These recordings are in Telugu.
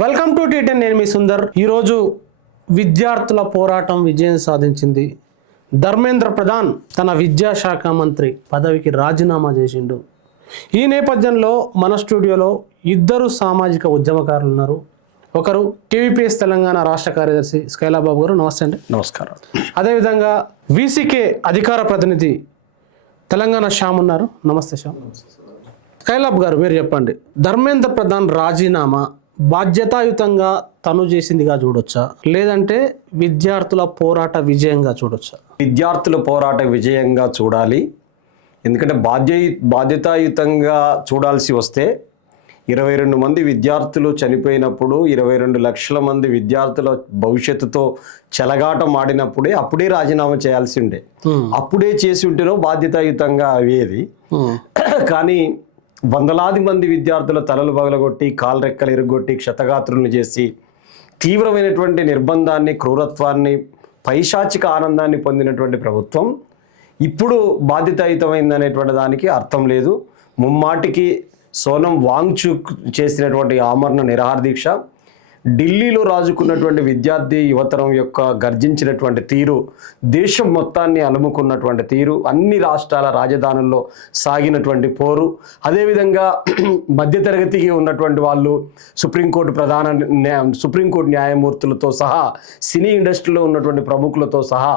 Welcome to టీ10. నేను మీ సుందర్. ఈరోజు విద్యార్థుల పోరాటం విజయం సాధించింది. ధర్మేంద్ర ప్రధాన్ తన విద్యాశాఖ మంత్రి పదవికి రాజీనామా చేసిండు. ఈ నేపథ్యంలో మన స్టూడియోలో ఇద్దరు సామాజిక ఉద్యమకారులు ఉన్నారు. ఒకరు కేవీపీఎస్ తెలంగాణ రాష్ట్ర కార్యదర్శి స్కైలాబాబు గారు. నమస్తే అండి. నమస్కారం. అదేవిధంగా వీసీకే అధికార ప్రతినిధి తెలంగాణ శ్యామ్ ఉన్నారు. నమస్తే శ్యామ్. స్కైలాబ్ గారు, మీరు చెప్పండి, ధర్మేంద్ర ప్రధాన్ రాజీనామా బాధ్యతాయుతంగా తను చేసిందిగా చూడొచ్చా, లేదంటే విద్యార్థుల పోరాట విజయంగా చూడొచ్చా? విద్యార్థుల పోరాట విజయంగా చూడాలి. ఎందుకంటే బాధ్యతాయుతంగా చూడాల్సి వస్తే 22 మంది విద్యార్థులు చనిపోయినప్పుడు 22 లక్షల మంది విద్యార్థుల భవిష్యత్తుతో చెలగాటం ఆడినప్పుడే అప్పుడే రాజీనామా చేయాల్సి ఉండే. అప్పుడే చేసి ఉంటేనో బాధ్యతాయుతంగా అయ్యేది. కానీ వందలాది మంది విద్యార్థుల తలలు పగలగొట్టి కాలు రెక్కలు ఇరుగొట్టి క్షతగాత్రులను చేసి తీవ్రమైనటువంటి నిర్బంధాన్ని, క్రూరత్వాన్ని, పైశాచిక ఆనందాన్ని పొందినటువంటి ప్రభుత్వం ఇప్పుడు బాధ్యతాయుతమైందనేటువంటి దానికి అర్థం లేదు. ముమ్మాటికి సోనం వాంగ్చుక్ చేసినటువంటి ఆమరణ నిరాహార దీక్ష, ఢిల్లీలో రాజుకున్నటువంటి విద్యార్థి యువతరం యొక్క గర్జించినటువంటి తీరు, దేశం మొత్తాన్ని అలుముకున్నటువంటి తీరు, అన్ని రాష్ట్రాల రాజధానుల్లో సాగినటువంటి పోరు, అదేవిధంగా మధ్యతరగతికి ఉన్నటువంటి వాళ్ళు సుప్రీంకోర్టు న్యాయమూర్తులతో సహా, సినీ ఇండస్ట్రీలో ఉన్నటువంటి ప్రముఖులతో సహా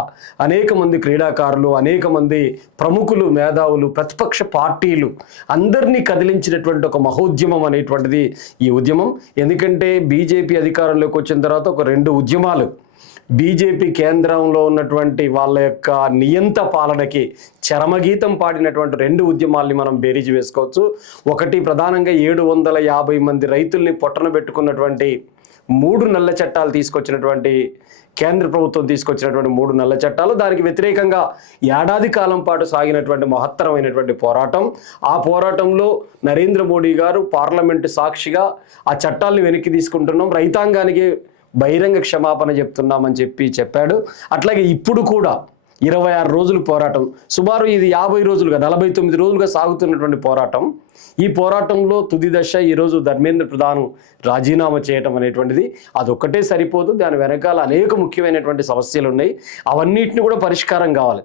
అనేక మంది క్రీడాకారులు, అనేక మంది ప్రముఖులు, మేధావులు, ప్రతిపక్ష పార్టీలు అందరినీ కదిలించినటువంటి ఒక మహోద్యమం అనేటువంటిది ఈ ఉద్యమం. ఎందుకంటే బీజేపీ అధికారంలోకి వచ్చిన తర్వాత ఒక 2 ఉద్యమాలు, బీజేపీ కేంద్రంలో ఉన్నటువంటి వాళ్ళ యొక్క నియంత పాలనకి చరమగీతం పాడినటువంటి 2 ఉద్యమాల్ని మనం బేరీజు వేసుకోవచ్చు. ఒకటి ప్రధానంగా 750 మంది రైతుల్ని పొట్టన పెట్టుకున్నటువంటి 3 నల్ల చట్టాలు తీసుకొచ్చినటువంటి కేంద్ర ప్రభుత్వం తీసుకొచ్చినటువంటి 3 నల్ల చట్టాలు, దానికి వ్యతిరేకంగా ఏడాది కాలం పాటు సాగినటువంటి మహత్తరమైనటువంటి పోరాటం. ఆ పోరాటంలో నరేంద్ర మోడీ గారు పార్లమెంటు సాక్షిగా ఆ చట్టాలను వెనక్కి తీసుకుంటున్నాం, రైతాంగానికి బహిరంగ క్షమాపణ చెప్తున్నామని చెప్పాడు. అట్లాగే ఇప్పుడు కూడా 26 రోజులు పోరాటం, సుమారు ఇది 50 రోజులుగా 49 రోజులుగా సాగుతున్నటువంటి పోరాటం. ఈ పోరాటంలో తుది దశ ఈరోజు ధర్మేంద్ర ప్రధాన్ రాజీనామా చేయటం అనేటువంటిది అదొక్కటే సరిపోదు. దాని వెనకాల అనేక ముఖ్యమైనటువంటి సమస్యలు ఉన్నాయి. అవన్నిటిని కూడా పరిష్కారం కావాలి.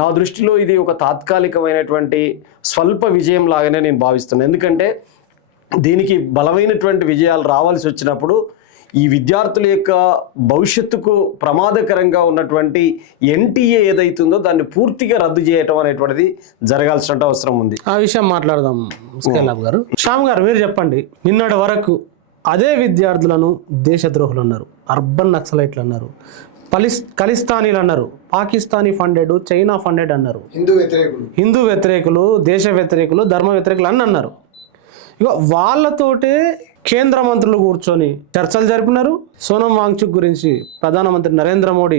నా దృష్టిలో ఇది ఒక తాత్కాలికమైనటువంటి స్వల్ప విజయం లాగానే నేను భావిస్తున్నాను. ఎందుకంటే దీనికి బలమైనటువంటి విజయాలు రావాల్సి వచ్చినప్పుడు ఈ విద్యార్థుల యొక్క భవిష్యత్తుకు ప్రమాదకరంగా ఉన్నటువంటి ఎన్టీఏ ఏదైతుందో దాన్ని పూర్తిగా రద్దు చేయటం అనేటువంటిది జరగాల్సిన అవసరం ఉంది. ఆ విషయం మాట్లాడదాం స్కైలాబ్ గారు. శ్యామ్ గారు, మీరు చెప్పండి, నిన్నటి వరకు అదే విద్యార్థులను దేశద్రోహులు అన్నారు, అర్బన్ నక్సలైట్లు అన్నారు, ఖలిస్తానీలు అన్నారు, పాకిస్తానీ ఫండెడ్, చైనా ఫండెడ్ అన్నారు, హిందూ వ్యతిరేకులు, దేశ వ్యతిరేకులు, ధర్మ వ్యతిరేకులు అని అన్నారు. ఇక వాళ్ళతోటే కేంద్ర మంత్రులు కూర్చొని చర్చలు జరిపినారు. సోనం వాంగ్చుక్ గురించి ప్రధానమంత్రి నరేంద్ర మోడీ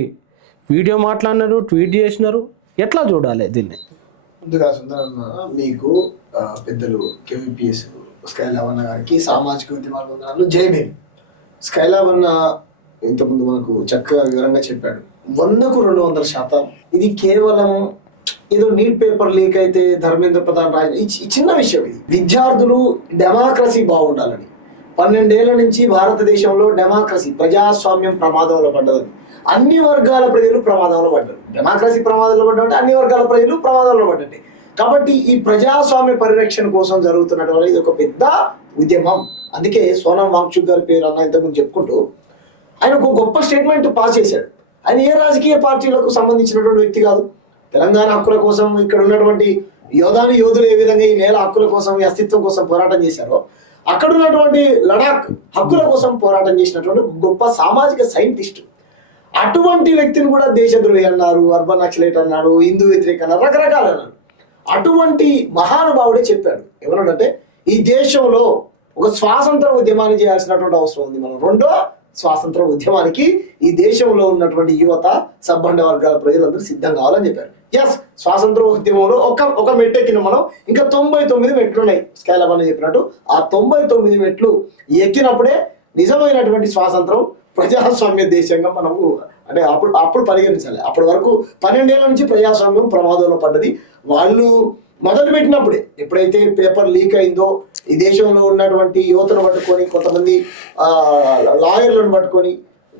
వీడియో మాట్లాడినారు, ట్వీట్ చేసినారు. ఎట్లా చూడాలి దీన్ని? ముందుగా సుందరన్న, మీకు పెద్దలు కేవీపీఎస్ స్కైలాబ్ అన్న గారికి సామాజిక ఉద్యమాల వందనాలు. జై భీమ్. స్కైలాబ్ అన్న ఇంతకుముందు మనకు చక్కగా వివరంగా చెప్పాడు. 100కు 200%. ఇది కేవలం ఏదో నీట్ పేపర్ లీక్ అయితే ధర్మేంద్ర ప్రధాన్ ఈ చిన్న విషయం. ఇది విద్యార్థులు డెమోక్రసీ బాగుండాలని 12 ఏళ్ల నుంచి భారతదేశంలో డెమోక్రసీ, ప్రజాస్వామ్యం ప్రమాదంలో పడ్డది. అన్ని వర్గాల ప్రజలు ప్రమాదంలో పడ్డారు. డెమోక్రసీ ప్రమాదంలో పడ్డారంటే అన్ని వర్గాల ప్రజలు ప్రమాదంలో పడ్డాయి. కాబట్టి ఈ ప్రజాస్వామ్య పరిరక్షణ కోసం జరుగుతున్నటువంటి ఇది ఒక పెద్ద ఉద్యమం. అందుకే సోనం వాంగ్చుక్ గారి పేరు అన్న ఇంతకుముందు చెప్పుకుంటూ ఆయన ఒక గొప్ప స్టేట్మెంట్ పాస్ చేశాడు. ఆయన ఏ రాజకీయ పార్టీలకు సంబంధించినటువంటి వ్యక్తి కాదు. తెలంగాణ హక్కుల కోసం ఇక్కడ ఉన్నటువంటి యోధులు ఏ విధంగా ఈ నేల హక్కుల కోసం, ఈ అస్తిత్వం కోసం పోరాటం చేశారో, అక్కడ ఉన్నటువంటి లడాక్ హక్కుల కోసం పోరాటం చేసినటువంటి గొప్ప సామాజిక సైంటిస్ట్. అటువంటి వ్యక్తిని కూడా దేశద్రోహి అన్నారు, అర్బన్ నక్సలైట్ అన్నాడు, హిందూ వ్యతిరేక అన్నారు, రకరకాలు అన్నారు. అటువంటి మహానుభావుడే చెప్పాడు ఏమన్నాడంటే, ఈ దేశంలో ఒక స్వాతంత్ర ఉద్యమాన్ని చేయాల్సినటువంటి అవసరం ఉంది. మనం రెండో స్వాతంత్ర ఉద్యమానికి ఈ దేశంలో ఉన్నటువంటి యువత, సబ్బండ వర్గాల ప్రజలందరూ సిద్ధం కావాలని చెప్పారు. ఎస్, స్వాతంత్ర ఉద్యమంలో ఒక మెట్టు ఎక్కిన మనం, ఇంకా 99 మెట్లు ఉన్నాయి. స్కైలాబ్ అని చెప్పినట్టు ఆ 99 మెట్లు ఎక్కినప్పుడే నిజమైనటువంటి స్వాతంత్రం, ప్రజాస్వామ్య దేశంగా మనము అంటే అప్పుడు పరిగణించాలి. అప్పటి వరకు 12 ఏళ్ల నుంచి ప్రజాస్వామ్యం ప్రమాదంలో పడ్డది. వాళ్ళు మొదలు పెట్టినప్పుడే ఎప్పుడైతే పేపర్ లీక్ అయిందో ఈ దేశంలో ఉన్నటువంటి యువతను పట్టుకొని కొంతమంది లాయర్లను పట్టుకొని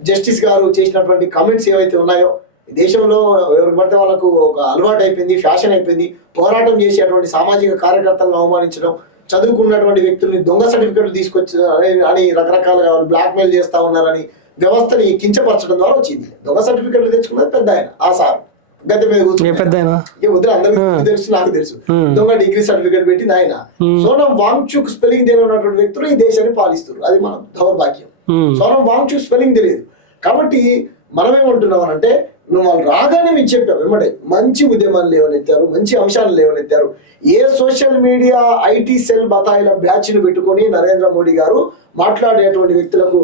జస్టిస్ గారు చేసినటువంటి కమెంట్స్ ఏవైతే ఉన్నాయో ఈ దేశంలో ఎవరికి పడితే వాళ్ళకు ఒక అలవాటు అయిపోయింది, ఫ్యాషన్ అయిపోయింది. పోరాటం చేసేటువంటి సామాజిక కార్యకర్తలను అవమానించడం, చదువుకున్నటువంటి వ్యక్తుల్ని దొంగ సర్టిఫికెట్లు తీసుకొచ్చి అని రకరకాలుగా బ్లాక్మెయిల్ చేస్తా ఉన్నారని వ్యవస్థని కించపరచడం ద్వారా వచ్చింది. దొంగ సర్టిఫికెట్లు తెచ్చుకున్నది పెద్ద ఆయన, ఆ సార్ గద్దె మీద కూర్చుని అందరికీ తెలుసు, నాకు తెలుసు. దొంగ డిగ్రీ సర్టిఫికేట్ పెట్టింది ఆయన. సోనం వాంగ్చుక్ స్పెల్లింగ్ తెలియనటువంటి వ్యక్తులు ఈ దేశాన్ని పాలిస్తారు, అది మన దౌర్భాగ్యం. సోనం వాంగ్చుక్ స్పెల్లింగ్ తెలియదు. కాబట్టి మనం ఏమంటున్నాం అంటే నువ్వు వాళ్ళు రాగానే మేము చెప్పాం ఏమంటే మంచి ఉద్యమాలు లేవనెత్తారు, మంచి అంశాలు లేవనెత్తారు. ఏ సోషల్ మీడియా ఐటీ సెల్ బతాయిల బ్యాచ్ ను పెట్టుకొని నరేంద్ర మోడీ గారు మాట్లాడేటువంటి వ్యక్తులకు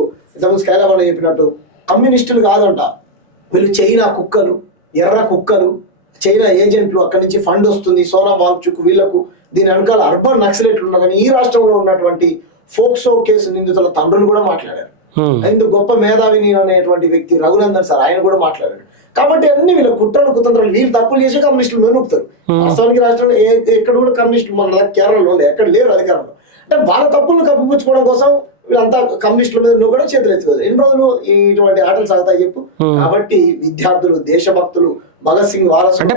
స్కైలాబ్ చెప్పినట్టు కమ్యూనిస్టులు కాదంట వీళ్ళు, చైనా కుక్కలు, ఎర్ర కుక్కలు, చైనా ఏజెంట్లు, అక్కడి నుంచి ఫండ్ వస్తుంది సోనం వాంగ్చుక్ వీళ్లకు, దీని వెనకాల అర్బన్ నక్సలైట్లు ఉన్నారని ఈ రాష్ట్రంలో ఉన్నటువంటి ఫోక్సో కేసు నిందితుల తండ్రులు కూడా మాట్లాడారు. ఇందుకు గొప్ప మేధావిని అనేటువంటి వ్యక్తి రఘునందన్ సార్ ఆయన కూడా మాట్లాడారు. కాబట్టి అన్ని వీళ్ళ కుట్రలు కుతంత్రాలు, వీళ్ళు తప్పులు చేసి కమ్యూనిస్టులు మెనుకుతారు. వాస్తవానికి రాష్ట్రంలో ఎక్కడ కూడా కమ్యూనిస్టులు మన కేరళలో ఉండే ఎక్కడ లేరు అధికారంలో. అంటే వాళ్ళ తప్పులను కప్పిపుచ్చుకోవడం కోసం వీళ్ళంతా కమ్యూనిస్టుల మీద నువ్వు కూడా చేతులు ఎత్తుకోదు. ఎన్ని రోజులు ఇటువంటి ఆటలు సాగుతాయి చెప్పు. కాబట్టి విద్యార్థులు, దేశభక్తులు, భగత్ సింగ్ వారసులు, అంటే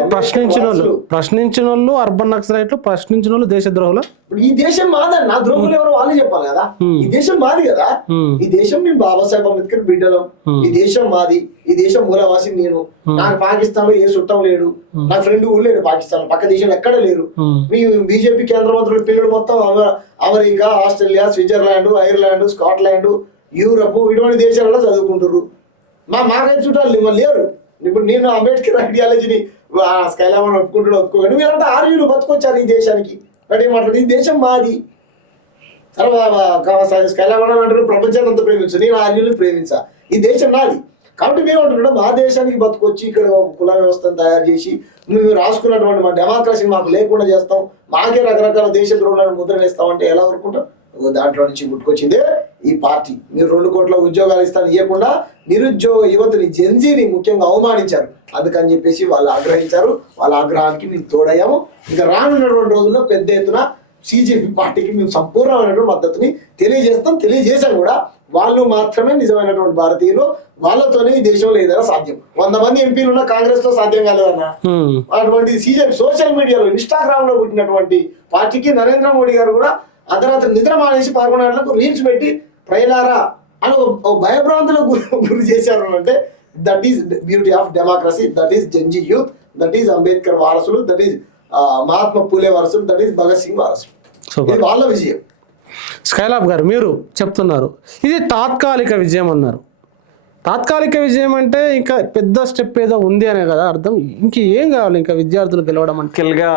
ప్రశ్నించిన వాళ్ళు అర్బన్ నక్సలైట్లు, ప్రశ్నించిన వాళ్ళు దేశద్రోహులు. ఇప్పుడు ఈ దేశం మాదని నా ద్రోహులు ఎవరు వాళ్ళు చెప్పాలి కదా. ఈ దేశం మాది కదా, ఈ దేశం మేము బాబాసాహెబ్ అంబేద్కర్ బిడ్డలం, ఈ దేశం మాది, ఈ దేశం మూలవాసి నేను. నాకు పాకిస్తాన్ లో ఏ చుట్టం లేడు, నా ఫ్రెండ్ కూడా లేడు పాకిస్తాన్ లో, పక్క దేశంలో ఎక్కడ లేరు. మీ బీజేపీ కేంద్ర మంత్రుల పిల్లలు మొత్తం America, Australia, Switzerland, Ireland, Scotland, Europe ఇటువంటి దేశాలలో చదువుకుంటారు. మాకైతే చుట్టాలు లేరు. ఇప్పుడు నేను అంబేద్కర్ ఐడియాలజీని స్కైలాబ్ ఒప్పుకుంటాడు ఒప్పుకోకండి, వీళ్ళంతా ఆర్మీలు బతుకొచ్చారు ఈ దేశానికి. బట్ మాట్లాడు ఈ దేశం మాది. స్కైలాబ్ అంటారు ప్రపంచాన్ని అంతా ప్రేమించు, నేను ఆర్మీలు ప్రేమించా, ఈ దేశం నాది. కాబట్టి మేము అంటున్నాం మా దేశానికి బతుకొచ్చి ఇక్కడ కుల వ్యవస్థను తయారు చేసి మేము రాసుకున్నటువంటి మా డెమోక్రసీని మాకు లేకుండా చేస్తాం, మాకే రకరకాల దేశ ద్రోహాలను ముద్ర వేస్తాం అంటే ఎలా ఊరుకుంటాం? దాంట్లో నుంచి పుట్టుకొచ్చిందే ఈ పార్టీ. మీరు 2 కోట్ల ఉద్యోగాలు ఇస్తాను ఇవ్వకుండా నిరుద్యోగ యువతిని, జెన్జీని ముఖ్యంగా అవమానించారు. అందుకని చెప్పేసి వాళ్ళు ఆగ్రహించారు. వాళ్ళ ఆగ్రహానికి మేము తోడయ్యాము. ఇంకా రానున్నటువంటి రోజుల్లో పెద్ద ఎత్తున సిజేపీ పార్టీకి మేము సంపూర్ణమైనటువంటి మద్దతుని తెలియజేశాం కూడా. వాళ్ళు మాత్రమే నిజమైనటువంటి భారతీయులు, వాళ్ళతోనే ఈ దేశంలో ఏదైనా సాధ్యం. 100 మంది ఎంపీలు ఉన్న కాంగ్రెస్ తో సాధ్యం కాలేదన్నా. అటువంటి సిజేపీ సోషల్ మీడియాలో, ఇన్స్టాగ్రామ్ లో పుట్టినటువంటి పార్టీకి నరేంద్ర మోడీ గారు కూడా అర్ధరాత్రి నిద్ర మానేసి 11 గంటలకు రీల్స్ పెట్టి ప్రజలారా అని భయభ్రాంతులకు గురి చేశారు. అంటే that is beauty of democracy, that is Gen Z youth, that is Ambedkar వారసులు, దట్ ఈస్ మహాత్మా పూలే వారసులు, దట్ ఈస్ భగత్ సింగ్ వారసులు. ఇది వాళ్ళ విజయం. స్కైలాబ్ గారు మీరు చెప్తున్నారు ఇది తాత్కాలిక విజయం అన్నారు. తాత్కాలిక విజయం అంటే ఇంకా పెద్ద స్టెప్ ఏదో ఉంది అనే కదా అర్థం. ఇంకేం కావాలి ఇంకా విద్యార్థులు గెలవడం అంటే? ముఖ్యంగా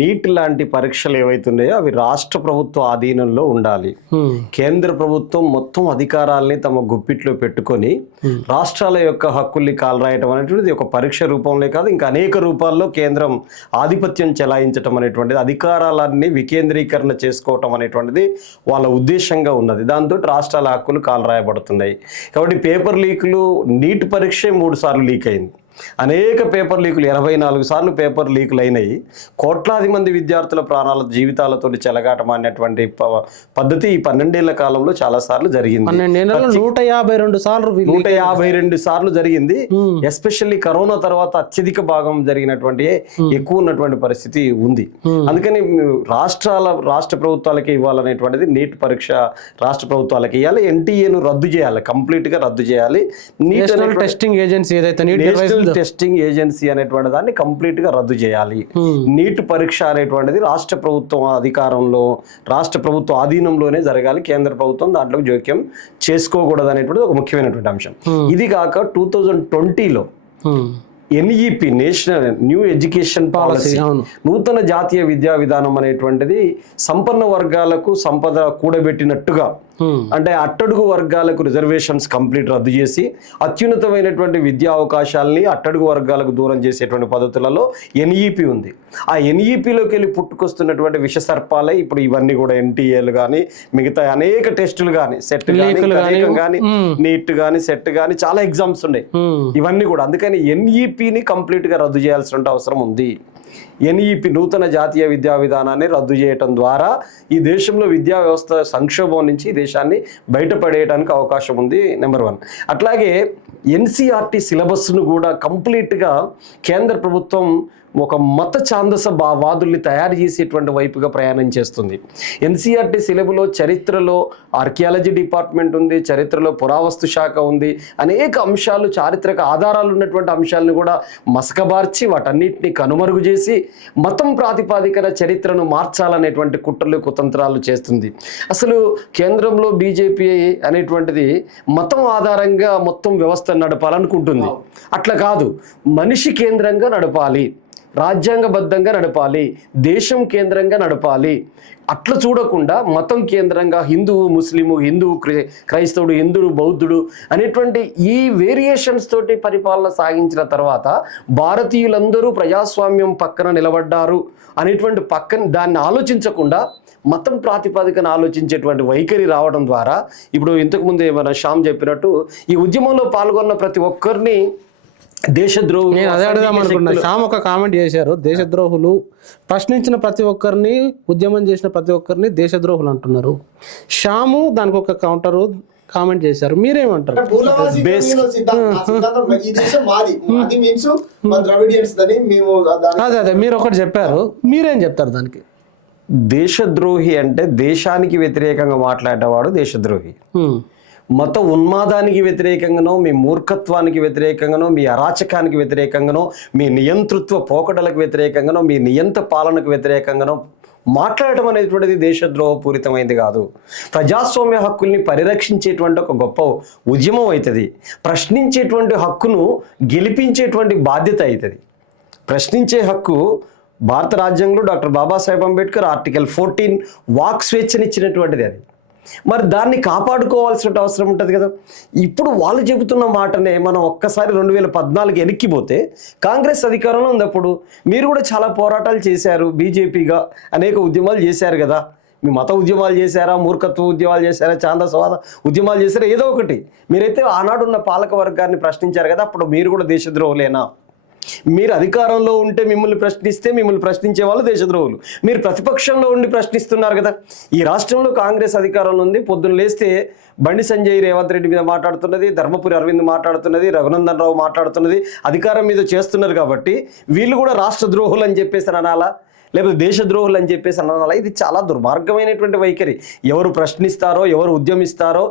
నీట్ లాంటి పరీక్షలు ఏవైతున్నాయో అవి రాష్ట్ర ప్రభుత్వ ఆధీనంలో ఉండాలి. కేంద్ర ప్రభుత్వం మొత్తం అధికారాలని తమ గుప్పిట్లో పెట్టుకొని రాష్ట్రాల యొక్క హక్కుల్ని కాలరాయటం అనేటువంటిది ఒక పరీక్ష రూపంలో కాదు, ఇంకా అనేక రూపాల్లో కేంద్రం ఆధిపత్యం చెలాయించటం అనేటువంటిది, అధికారాలన్నీ వికేంద్రీకరణ చేసుకోవటం అనేటువంటిది వాళ్ళ ఉద్దేశంగా ఉన్నది. దాంతో రాష్ట్రాల హక్కులు కాలరాయబడుతున్నాయి. కాబట్టి పేపర్ లీక్ నీట్ పరీక్ష 3 సార్లు లీక్ అయింది. అనేక పేపర్ లీకులు 84 సార్లు పేపర్ లీకులు అయినాయి. కోట్లాది మంది విద్యార్థుల ప్రాణాల జీవితాలతో చెలగాటమాడినటువంటి పద్ధతి ఈ 12 ఏళ్ల కాలంలో చాలా సార్లు జరిగింది. 152 సార్లు జరిగింది. ఎస్పెషల్లీ కరోనా తర్వాత అత్యధిక భాగం జరిగినటువంటి ఎక్కువ ఉన్నటువంటి పరిస్థితి ఉంది. అందుకని రాష్ట్ర ప్రభుత్వాలకి ఇవ్వాలనేటువంటిది నీట్ పరీక్ష రాష్ట్ర ప్రభుత్వాలకి ఇవ్వాలి. ఎన్టీఏను రద్దు చేయాలి, కంప్లీట్ గా రద్దు చేయాలి. నేషనల్ టెస్టింగ్ ఏజెన్సీ ఏదైతే టెస్టింగ్ ఏజెన్సీ అనేటువంటి దాన్ని కంప్లీట్ గా రద్దు చేయాలి. నీట్ పరీక్ష అనేటువంటిది రాష్ట్ర ప్రభుత్వం అధికారంలో, రాష్ట్ర ప్రభుత్వ ఆధీనంలోనే జరగాలి. కేంద్ర ప్రభుత్వం దాంట్లో జోక్యం చేసుకోకూడదు అనేటువంటిది ఒక ముఖ్యమైనటువంటి అంశం. ఇది కాక 2020లో NEP national new education policy, నూతన జాతీయ విద్యా విధానం అనేటువంటిది సంపన్న వర్గాలకు సంపద కూడబెట్టినట్టుగా, అంటే అట్టడుగు వర్గాలకు రిజర్వేషన్స్ కంప్లీట్ రద్దు చేసి అత్యున్నతమైనటువంటి విద్యా అవకాశాలని అట్టడుగు వర్గాలకు దూరం చేసేటువంటి పద్ధతులలో ఎన్ఈపి ఉంది. ఆ ఎన్ఈపిలోకి వెళ్ళి పుట్టుకొస్తున్నటువంటి విష సర్పాలే ఇప్పుడు ఇవన్నీ కూడా ఎన్టీఏలు కానీ మిగతా అనేక టెస్టులు కానీ సెట్ కానీ నీట్ కానీ సెట్ కానీ చాలా ఎగ్జామ్స్ ఉన్నాయి ఇవన్నీ కూడా. అందుకని ఎన్ఈపిని కంప్లీట్ గా రద్దు చేయాల్సిన అవసరం ఉంది. ఎన్ఈపి నూతన జాతీయ విద్యా విధానాన్ని రద్దు చేయటం ద్వారా ఈ దేశంలో విద్యా వ్యవస్థ సంక్షోభం నుంచి ఈ దేశాన్ని బయటపడేయడానికి అవకాశం ఉంది. నెంబర్ 1. అట్లాగే ఎన్సీఆర్టీ సిలబస్ను కూడా కంప్లీట్గా కేంద్ర ప్రభుత్వం ఒక మత ఛాందస వాదుల్ని తయారు చేసేటువంటి వైపుగా ప్రయాణం చేస్తుంది. ఎన్సీఆర్టీ సిలబులో చరిత్రలో ఆర్కియాలజీ డిపార్ట్మెంట్ ఉంది, చరిత్రలో పురావస్తు శాఖ ఉంది, అనేక అంశాలు చారిత్రక ఆధారాలు ఉన్నటువంటి అంశాలను కూడా మసకబార్చి వాటన్నిటిని కనుమరుగు చేసి మతం ప్రాతిపాదికన చరిత్రను మార్చాలనేటువంటి కుట్రలు కుతంత్రాలు చేస్తుంది. అసలు కేంద్రంలో బీజేపీ అనేటువంటిది మతం ఆధారంగా మొత్తం వ్యవస్థను నడపాలనుకుంటుంది. అట్లా కాదు, మనిషి కేంద్రంగా నడపాలి, రాజ్యాంగబద్ధంగా నడపాలి, దేశం కేంద్రంగా నడపాలి. అట్లా చూడకుండా మతం కేంద్రంగా హిందువు ముస్లిము, హిందువు క్రైస్తవుడు, హిందువు బౌద్ధుడు అనేటువంటి ఈ వేరియేషన్స్ తోటి పరిపాలన సాగించిన తర్వాత భారతీయులందరూ ప్రజాస్వామ్యం పక్కన నిలబడ్డారు అనేటువంటి దాన్ని ఆలోచించకుండా మతం ప్రాతిపదికన ఆలోచించేటువంటి వైఖరి రావడం ద్వారా ఇప్పుడు ఇంతకుముందు ఏమైనా శ్యామ్ చెప్పినట్టు ఈ ఉద్యమంలో పాల్గొన్న ప్రతి ఒక్కరిని దేశద్రోహులు. నేను అదే అడుగుదాం అనుకున్నా. శ్యామ్ ఒక కామెంట్ చేశారు, దేశద్రోహులు ప్రశ్నించిన ప్రతి ఒక్కరిని, ఉద్యమం చేసిన ప్రతి ఒక్కరిని దేశద్రోహులు అంటున్నారు. శ్యాము దానికి ఒక కౌంటర్ కామెంట్ చేశారు, మీరేమంటారు? అదే మీరు ఒకటి చెప్పారు, మీరేం చెప్తారు దానికి? దేశద్రోహి అంటే దేశానికి వ్యతిరేకంగా మాట్లాడేవాడు దేశద్రోహి. మత ఉన్మాదానికి వ్యతిరేకంగానో, మీ మూర్ఖత్వానికి వ్యతిరేకంగానో, మీ అరాచకానికి వ్యతిరేకంగానో, మీ నియంతృత్వ పోకడలకు వ్యతిరేకంగానో, మీ నియంత పాలనకు వ్యతిరేకంగానో మాట్లాడటం అనేటువంటిది దేశద్రోహపూరితమైంది కాదు. ప్రజాస్వామ్య హక్కుల్ని పరిరక్షించేటువంటి ఒక గొప్ప ఉద్యమం అవుతుంది. ప్రశ్నించేటువంటి హక్కును గెలిపించేటువంటి బాధ్యత అవుతుంది. ప్రశ్నించే హక్కు భారత రాజ్యాంగంలో డాక్టర్ బాబాసాహెబ్ అంబేద్కర్ ఆర్టికల్ 14 వాక్ స్వేచ్ఛనిచ్చినటువంటిది. అది మరి దాన్ని కాపాడుకోవాల్సిన అవసరం ఉంటుంది కదా. ఇప్పుడు వాళ్ళు చెబుతున్న మాటనే మనం ఒక్కసారి 2014 వెనక్కిపోతే కాంగ్రెస్ అధికారంలో ఉన్నప్పుడు మీరు కూడా చాలా పోరాటాలు చేశారు, బీజేపీగా అనేక ఉద్యమాలు చేశారు కదా. మీ మత ఉద్యమాలు చేశారా, మూర్ఖత్వ ఉద్యమాలు చేశారా, ఛాందసవాద ఉద్యమాలు చేశారా, ఏదో ఒకటి. మీరైతే ఆనాడున్న పాలక వర్గాన్ని ప్రశ్నించారు కదా, అప్పుడు మీరు కూడా దేశద్రోహులేనా? మీరు అధికారంలో ఉంటే మిమ్మల్ని ప్రశ్నిస్తే మిమ్మల్ని ప్రశ్నించే వాళ్ళు దేశద్రోహులు. మీరు ప్రతిపక్షంలో ఉండి ప్రశ్నిస్తున్నారు కదా. ఈ రాష్ట్రంలో కాంగ్రెస్ అధికారంలో ఉంది. పొద్దున్న లేస్తే బండి సంజయ్ రేవంత్ రెడ్డి మీద మాట్లాడుతున్నది, ధర్మపురి అరవింద్ మాట్లాడుతున్నది, రఘునందన్ రావు మాట్లాడుతున్నది, అధికారం మీద చేస్తున్నారు. కాబట్టి వీళ్ళు కూడా రాష్ట్ర ద్రోహులు అని చెప్పేసి అనాలా, లేకపోతే దేశద్రోహులు అని చెప్పేసి అనాలా? ఇది చాలా దుర్మార్గమైనటువంటి వైఖరి. ఎవరు ప్రశ్నిస్తారో, ఎవరు ఉద్యమిస్తారో,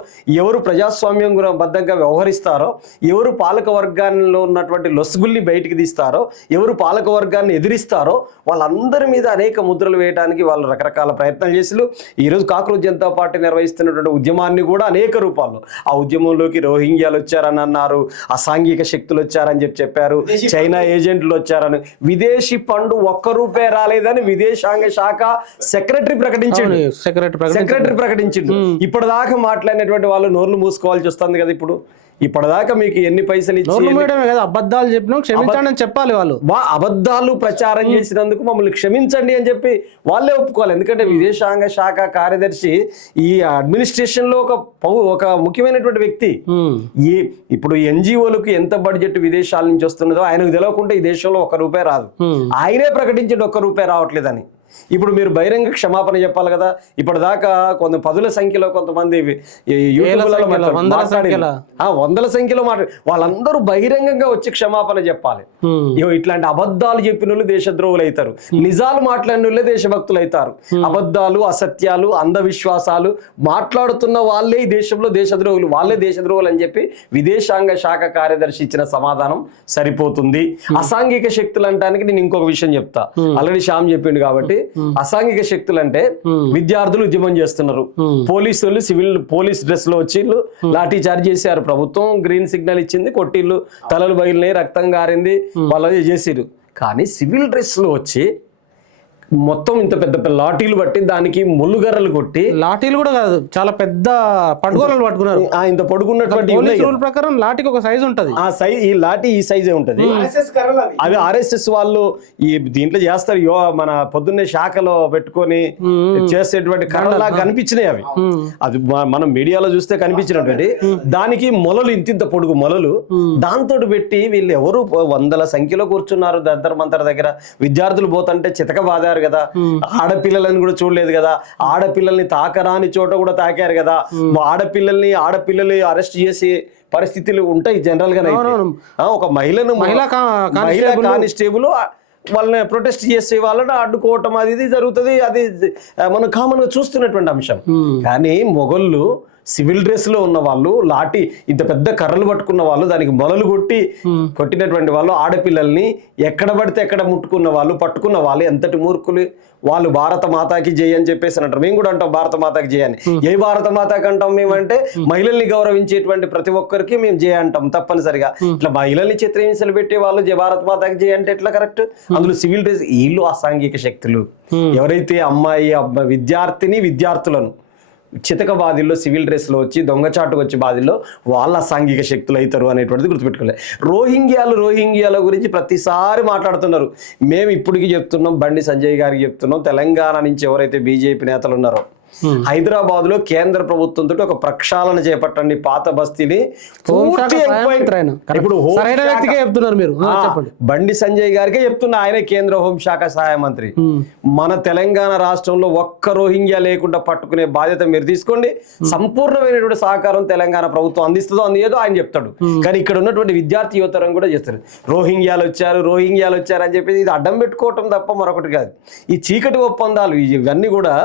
ఎవరు ప్రజాస్వామ్యం బద్ధంగా వ్యవహరిస్తారో, ఎవరు పాలక వర్గాల్లో ఉన్నటువంటి లొసుగుల్ని బయటికి తీస్తారో, ఎవరు పాలక వర్గాన్ని ఎదిరిస్తారో వాళ్ళందరి మీద అనేక ముద్రలు వేయడానికి వాళ్ళు రకరకాల ప్రయత్నాలు చేసి ఈరోజు కాక్రోచ్ జనతా పార్టీ నిర్వహిస్తున్నటువంటి ఉద్యమాన్ని కూడా అనేక రూపాల్లో, ఆ ఉద్యమంలోకి రోహింగ్యాలు వచ్చారని అన్నారు, అసాంఘిక శక్తులు వచ్చారని చెప్పారు, చైనా ఏజెంట్లు వచ్చారని, విదేశీ ఫండ్ ఒక్క రూపాయి రాలేదని విదేశాంగ శాఖ సెక్రటరీ ప్రకటించిండు. ఇప్పటిదాకా మాట్లాడినటువంటి వాళ్ళు నోర్లు మూసుకోవాల్సి వస్తుంది కదా. ఇప్పటిదాకా మీకు ఎన్ని పైసలు ఇచ్చి అబద్ధాలు చెప్పినా క్షమించండి అని చెప్పాలి. వాళ్ళు అబద్ధాలు ప్రచారం చేసినందుకు మమ్మల్ని క్షమించండి అని చెప్పి వాళ్ళే ఒప్పుకోవాలి. ఎందుకంటే విదేశాంగ శాఖ కార్యదర్శి ఈ అడ్మినిస్ట్రేషన్ లో ఒక ముఖ్యమైనటువంటి వ్యక్తి. ఇప్పుడు ఎన్జిఓలకు ఎంత బడ్జెట్ విదేశాల నుంచి వస్తున్నదో ఆయనకు తెలియకుండా ఈ దేశంలో ₹1 రాదు. ఆయనే ప్రకటించండి ₹1 రావట్లేదని. ఇప్పుడు మీరు బహిరంగ క్షమాపణ చెప్పాలి కదా. ఇప్పటిదాకా పదుల సంఖ్యలో కొంతమంది వందల సంఖ్యలో వాళ్ళందరూ బహిరంగంగా వచ్చి క్షమాపణ చెప్పాలి. ఇట్లాంటి అబద్ధాలు చెప్పిన వాళ్ళు దేశద్రోహులు అవుతారు, నిజాలు మాట్లాడిన వాళ్ళే దేశభక్తులు అవుతారు. అబద్ధాలు, అసత్యాలు, అంధవిశ్వాసాలు మాట్లాడుతున్న వాళ్ళే ఈ దేశంలో దేశద్రోహులు, వాళ్ళే దేశద్రోహులు అని చెప్పి విదేశాంగ శాఖ కార్యదర్శి ఇచ్చిన సమాధానం సరిపోతుంది. అసాంఘిక శక్తులు అంటానికి నేను ఇంకొక విషయం చెప్తా. ఆల్రెడీ శ్యామ్ చెప్పిండు కాబట్టి. అసాంఘిక శక్తులు అంటే విద్యార్థులు ఉద్యమం చేస్తున్నారు, పోలీసులు పోలీస్ డ్రెస్ లో వచ్చి లాఠీ చార్జ్ చేశారు, ప్రభుత్వం గ్రీన్ సిగ్నల్ ఇచ్చింది, కొట్టిళ్ళు, తలలు బగిలినాయి, రక్తం గారింది, వాళ్ళది చేసిరు. కానీ సివిల్ డ్రెస్ లో వచ్చి మొత్తం ఇంత పెద్ద పెద్ద లాఠీలు పట్టి దానికి ముళ్ళుగర్రలు కొట్టి, లాఠీలు కూడా కాదు, చాలా పెద్ద పట్టుకోలు పట్టుకున్నారు. ఇంత పడుకున్నటువంటి పోలీస్ రూల్ ప్రకారం లాఠీకి ఒక సైజు ఉంటది. ఆ సైజ్, ఈ లాఠీ ఈ సైజే ఉంటది. అవి ఆర్ఎస్ఎస్ వాళ్ళు ఈ దీంట్లో చేస్తారు. మన పొద్దున్నే శాఖలో పెట్టుకొని చేసేటువంటి కర్రలా కనిపించినాయి అవి. అది మనం మీడియాలో చూస్తే కనిపించినటువంటి దానికి మొలలు ఇంతింత పొడుగు మొలలు దాంతో పెట్టి వీళ్ళు ఎవరు వందల సంఖ్యలో కూర్చున్నారు దద్దర మంతర దగ్గర. విద్యార్థులు పోతుంటే చితక బాదారు కదా, ఆడపిల్లలని కూడా చూడలేదు కదా, ఆడపిల్లల్ని తాకరాని చోట కూడా తాకారు కదా, ఆడపిల్లలు అరెస్ట్ చేసి పరిస్థితులు ఉంటాయి జనరల్ గా. ఒక మహిళా కానిస్టేబుల్ వాళ్ళని ప్రొటెస్ట్ చేసే వాళ్ళని అడ్డుకోవటం అది ఇది జరుగుతుంది. అది మనం కామన్ గా చూస్తున్నటువంటి అంశం. కానీ మొగళ్ళు సివిల్ డ్రెస్ లో ఉన్న వాళ్ళు, లాఠీ ఇంత పెద్ద కర్రలు పట్టుకున్న వాళ్ళు, దానికి మొలలు కొట్టినటువంటి వాళ్ళు, ఆడపిల్లల్ని ఎక్కడ పడితే ఎక్కడ ముట్టుకున్న వాళ్ళు, పట్టుకున్న వాళ్ళు ఎంతటి మూర్ఖులు వాళ్ళు. భారత మాతాకి జై అని చెప్పేసి అంటారు. మేము కూడా అంటాం భారత మాతాకి జై అని. ఏ భారత మాతాకి అంటాం మేమంటే మహిళల్ని గౌరవించేటువంటి ప్రతి ఒక్కరికి మేము జై అంటాం తప్పనిసరిగా. ఇట్లా మహిళల్ని చిత్రహింసలు పెట్టే వాళ్ళు జై భారత మాతాకి జై అంటే ఎట్లా కరెక్ట్? అందులో సివిల్ డ్రెస్ వీళ్ళు అసాంఘిక శక్తులు. ఎవరైతే విద్యార్థులను చితక బాధిల్లో సివిల్ డ్రెస్లో వచ్చి దొంగచాటుకు వచ్చి బాధిల్లో వాళ్ళ అసాంఘిక శక్తులు అవుతారు అనేటువంటిది గుర్తుపెట్టుకోలేదు. రోహింగ్యాల గురించి ప్రతిసారి మాట్లాడుతున్నారు. మేము ఇప్పటికీ చెప్తున్నాం, బండి సంజయ్ గారికి చెప్తున్నాం, తెలంగాణ నుంచి ఎవరైతే బీజేపీ నేతలు ఉన్నారో హైదరాబాద్ లో కేంద్ర ప్రభుత్వంతో ఒక ప్రక్షాళన చేపట్టండి. పాత బస్తీని ఇప్పుడు చెప్తున్నారు మీరు, బండి సంజయ్ గారికే చెప్తున్నా, ఆయన కేంద్ర హోంశాఖ సహాయ మంత్రి. మన తెలంగాణ రాష్ట్రంలో ఒక్క రోహింగ్యా లేకుండా పట్టుకునే బాధ్యత మీరు తీసుకోండి. సంపూర్ణమైనటువంటి సహకారం తెలంగాణ ప్రభుత్వం అందిస్తుందో అందేదో ఆయన చెప్తాడు. కానీ ఇక్కడ ఉన్నటువంటి విద్యార్థి యువతరం కూడా చేస్తారు. రోహింగ్యాలు వచ్చారు అని చెప్పేసి ఇది అడ్డం పెట్టుకోవటం తప్ప మరొకటి కాదు. ఈ చీకటి ఒప్పందాలు ఇవన్నీ కూడా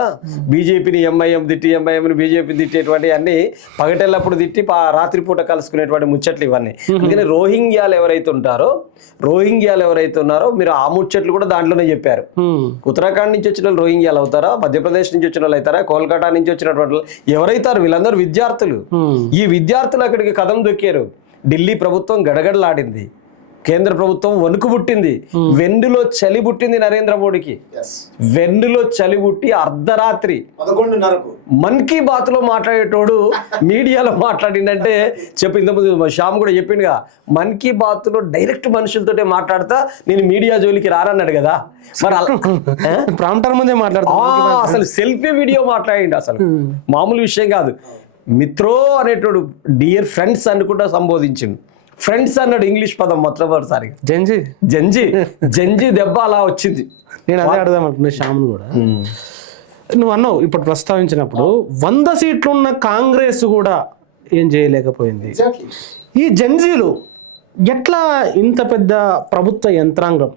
బీజేపీని ఎంఐఎంని బీజేపీ తిట్టేటువంటి అన్ని పగటెళ్ళప్పుడు తిట్టి రాత్రిపూట కలుసుకునేటువంటి ముచ్చట్లు ఇవన్నీ. అందుకని రోహింగ్యాలు ఎవరైతే ఉన్నారో మీరు ఆ ముచ్చట్లు కూడా దాంట్లోనే చెప్పారు. ఉత్తరాఖండ్ నుంచి వచ్చిన వాళ్ళు రోహింగ్యాలు అవుతారా, మధ్యప్రదేశ్ నుంచి వచ్చిన వాళ్ళు అవుతారా, కోల్కతా నుంచి వచ్చినటువంటి ఎవరైతారు వీళ్ళందరూ విద్యార్థులు. ఈ విద్యార్థులు అక్కడికి కదం దొక్కారు. ఢిల్లీ ప్రభుత్వం గడగడలాడింది, కేంద్ర ప్రభుత్వం వణుకు పుట్టింది, వెన్నులో చలి పుట్టింది నరేంద్ర మోడీకి. వెన్నులో చలి పుట్టి అర్ధరాత్రి 11:30 మన్ కీ బాత్ లో మాట్లాడేటోడు మీడియాలో మాట్లాడిందంటే చెప్పి ఇంతకుముందు శ్యామ్ కూడా చెప్పిండుగా, మన్ కీ బాత్ లో డైరెక్ట్ మనుషులతోటే మాట్లాడతా, నేను మీడియా జోలికి రారన్నాడు కదా. మరి ప్రాంప్టర్ ముందే మాట్లాడతా, అసలు సెల్ఫీ వీడియో మాట్లాడిండు. అసలు మామూలు విషయం కాదు. మిత్రో అనేటోడు డియర్ ఫ్రెండ్స్ అనుకుంటా సంబోధించిండు. ఫ్రెండ్స్ అన్నాడు ఇంగ్లీష్ పదం మొట్టమొదటిసారి. జంజీ దెబ్బ అలా వచ్చింది. నేను అదే అడదాం అనుకున్నా శ్యామ్ను కూడా. నువ్వు అన్నావు ఇప్పుడు ప్రస్తావించినప్పుడు 100 సీట్లు ఉన్న కాంగ్రెస్ కూడా ఏం చేయలేకపోయింది. ఈ జంజీలు ఎట్లా ఇంత పెద్ద ప్రభుత్వ యంత్రాంగం,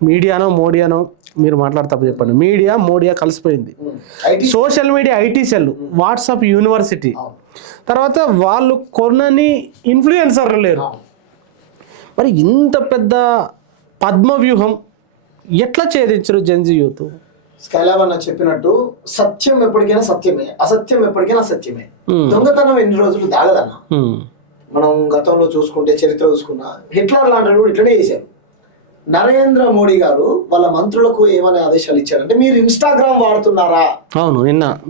మీడియానో మోడియానో మీరు మాట్లాడతా చెప్పండి, మోడియా కలిసిపోయింది. Social media IT cell, WhatsApp university, తర్వాత వాళ్ళు కొనని ఇన్ఫ్లుయెన్సర్లు లేరు. మరి ఇంత పెద్ద పద్మవ్యూహం ఎట్లా ఛేదించరు జెన్జీ యూత్? స్కైలాబ్ అన్న చెప్పినట్టు సత్యం ఎప్పటికైనా సత్యమే, అసత్యం ఎప్పటికైనా సత్యమే. దొంగతనం ఎన్ని రోజులు దాగదన్న. మనం గతంలో చూసుకుంటే, చరిత్ర చూసుకున్నా, హిట్లర్ లాంటి కూడా ఇట్లనే చేశారు. నరేంద్ర మోడీ గారు వాళ్ళ మంత్రులకు ఏమనే ఆదేశాలు ఇచ్చారంటే, మీరు ఇన్స్టాగ్రామ్ వాడుతున్నారా? అవును,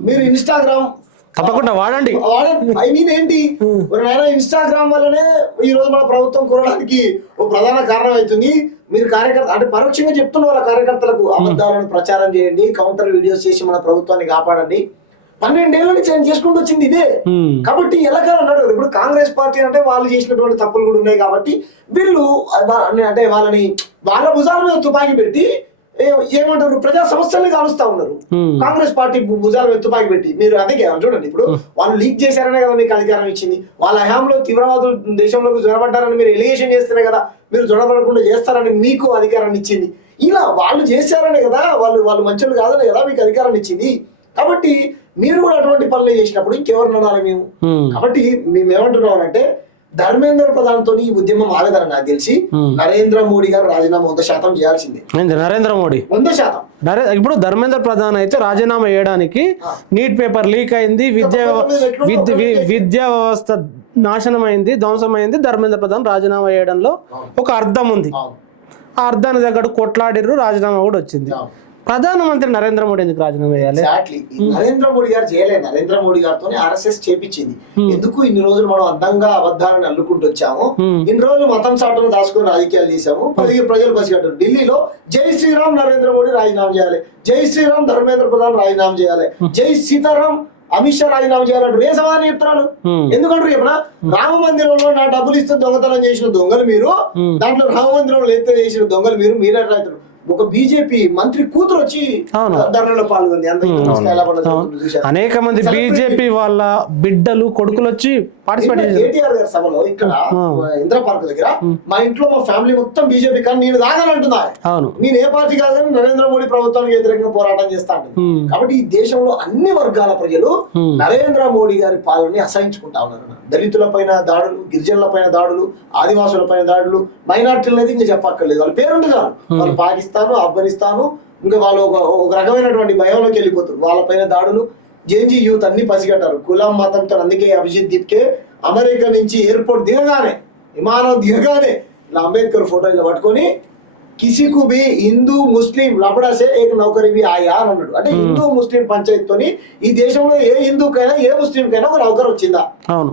మీరు ఇన్స్టాగ్రామ్ తప్పకుండా వాడండి. ఐ మీన్ ఏంటి, ఇన్స్టాగ్రామ్ వల్లనే ఈ రోజు మన ప్రభుత్వం కూరడానికి ఒక ప్రధాన కారణం అవుతుంది. మీరు కార్యకర్త అంటే పరోక్షంగా చెప్తున్న వాళ్ళ కార్యకర్తలకు అబద్ధాలను ప్రచారం చేయండి, కౌంటర్ వీడియోస్ చేసి మన ప్రభుత్వాన్ని కాపాడండి. 12 ఏళ్ళ నుంచి ఆయన చేసుకుంటూ వచ్చింది ఇదే. కాబట్టి ఎలాకాలం అన్నాడు. ఇప్పుడు కాంగ్రెస్ పార్టీ అంటే వాళ్ళు చేసినటువంటి తప్పులు కూడా ఉన్నాయి కాబట్టి వీళ్ళు అంటే వాళ్ళ భుజాల మీద తుపాకీ పెట్టి ఏమంటారు, ప్రజా సమస్యల్ని కాలుస్తా ఉన్నారు. కాంగ్రెస్ పార్టీ భుజాల మీద తుపాకీ పెట్టి మీరు అదే చూడండి, ఇప్పుడు వాళ్ళు లీక్ చేశారనే కదా మీకు అధికారం ఇచ్చింది. వాళ్ళ హయాంలో తీవ్రవాదులు దేశంలోకి జ్వరపడ్డారని మీరు ఎలిగేషన్ చేస్తేనే కదా మీరు జ్వరపడకుండా చేస్తారని మీకు అధికారాన్ని ఇచ్చింది. ఇలా వాళ్ళు చేశారనే కదా, వాళ్ళు మంచోళ్ళు కాదనే కదా మీకు అధికారాన్ని ఇచ్చింది. కాబట్టి మీరు కూడా అటువంటి పనులు చేసినప్పుడు ఇంకెవరు నడాలి మేము? కాబట్టి మేము ఏమంటున్నాం అంటే, ధర్మేంద్ర ప్రధాన్ తోని ఈ ఉద్యమం ఆగదని నాకు తెలిసి నరేంద్ర మోడీ గారు రాజీనామా 100% చేయాల్సిందే. నరేంద్ర మోడీ 100%. ఇప్పుడు ధర్మేంద్ర ప్రధాన్ అయితే రాజీనామా చేయడానికి నీట్ పేపర్ లీక్ అయింది, విద్యా వ్యవస్థ నాశనం అయింది, ధ్వంసమైంది. ధర్మేంద్ర ప్రధాన్ రాజీనామా చేయడంలో ఒక అర్థం ఉంది. ఆ అర్థాన్ని తగ్గట్టు కొట్లాడిర్రు, రాజీనామా కూడా వచ్చింది. ప్రధానమంత్రి నరేంద్ర మోడీ ఎందుకు రాజీనామా చేయాలి? ఎగ్జాక్ట్లీ. నరేంద్ర మోడీ గారు చేయలేదు. నరేంద్ర మోడీ గారితో ఆర్ఎస్ఎస్ చేపించింది. ఎందుకు ఇన్ని రోజులు మనం అర్థంగా అబద్ధాలను అల్లుకుంటూ వచ్చాము, ఇన్ని రోజులు మతం చాటును దాచుకుని రాజకీయాలు చేశాము, ప్రజలు పసిగట్టారు. ఢిల్లీలో జై శ్రీరామ్ నరేంద్ర మోడీ రాజీనామా చేయాలి, జై శ్రీరామ్ ధర్మేంద్ర ప్రధాన్ రాజీనామా చేయాలి, జై సీతారాం అమిత్ షా రాజీనామా చేయాలంటారు. ఏ సమాధానం చెప్తున్నారు? ఎందుకంటారు చెప్పిన రామ మందిరంలో నా డబ్బులు ఇస్తే దొంగతనం చేసిన దొంగలు మీరు, దాంట్లో రామ మందిరంలో ఎత్తే చేసిన దొంగలు మీరు, మీరే రైతులు. ఒక బీజేపీ మంత్రి కూతురు వచ్చి ధర్నాలో పాల్గొంది. అనేక మంది బీజేపీ వాళ్ళ బిడ్డలు కొడుకులు వచ్చి పార్టిసిపేట్ చేశారు. కేటీఆర్ గారి సభలో ఇక్కడ ఇంద్ర పార్క్ దగ్గర మా ఇంట్లో మా ఫ్యామిలీ మొత్తం బీజేపీ, కానీ నేను రాగానంటున్నా. నేను ఏ పార్టీ కాదని నరేంద్ర మోడీ ప్రభుత్వానికి వ్యతిరేకంగా పోరాటం చేస్తాను. కాబట్టి ఈ దేశంలో అన్ని వర్గాల ప్రజలు నరేంద్ర మోడీ గారి పాలనని అసహించుకుంటా ఉన్నారు. దళితుల పైన దాడులు, గిరిజనుల పైన దాడులు, ఆదివాసుల పైన దాడులు, మైనార్టీలు అయితే ఇంకా చెప్పక్కర్లేదు. వాళ్ళ పేరుంటే చాలు, వాళ్ళు పాకిస్తాన్, ఆఫ్ఘనిస్తాను, ఇంకా వాళ్ళు ఒక రకమైనటువంటి భయంలోకి వెళ్ళిపోతారు. వాళ్ళపైన దాడులు, జేఎన్జీ యూత్ అన్ని పసిగట్టారు. కులం మతంతో. అందుకే అభిజిత్ దీప్కే అమెరికా నుంచి ఎయిర్పోర్ట్ దిగగానే, విమానం దిగగానే ఇలా అంబేద్కర్ ఫోటో ఇలా పట్టుకొని కిసికు బి హిందూ ముస్లిం లపడాసే ఏక నౌకరీ బి ఆయా అని అన్నాడు. అంటే హిందూ ముస్లిం పంచాయతీతోని ఈ దేశంలో ఏ హిందూకైనా ఏ ముస్లింకైనా ఒక నౌకరు వచ్చిందా,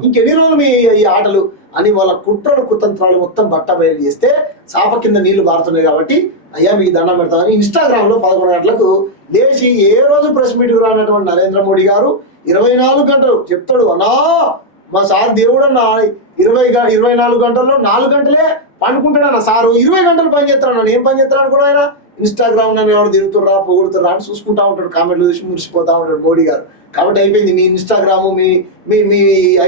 ఇంకెన్ని రోజులు మీ ఈ ఆటలు అని వాళ్ళ కుట్రలు కుతంత్రాలు మొత్తం బట్ట బయలు చేస్తే సాప కింద నీళ్లు బారుతున్నాయి. కాబట్టి అయ్యా మీకు దండం పెడతామని ఇన్స్టాగ్రామ్ లో 11 గంటలకు లేచి ఏ రోజు ప్రెస్ మీట్ రానటువంటి నరేంద్ర మోడీ గారు 24 గంటలు చెప్తాడు. అన్నా మా సార్ దేవుడు అన్న 24 గంటల్లో 4 గంటలే పండుకుంటాడు అన్న సారు, 20 గంటలు పని చేస్తాడు. ఏం పని చేస్తాడు కూడా ఆయన ఇన్స్టాగ్రామ్ నన్ను ఎవరు తిరుగుతుర్రా పొగుడుతుర్రా అని చూసుకుంటా ఉంటాడు, కామెంట్లు చూసి మురిసిపోతా ఉంటాడు మోడీ గారు. కాబట్టి అయిపోయింది మీ ఇన్స్టాగ్రామ్, మీ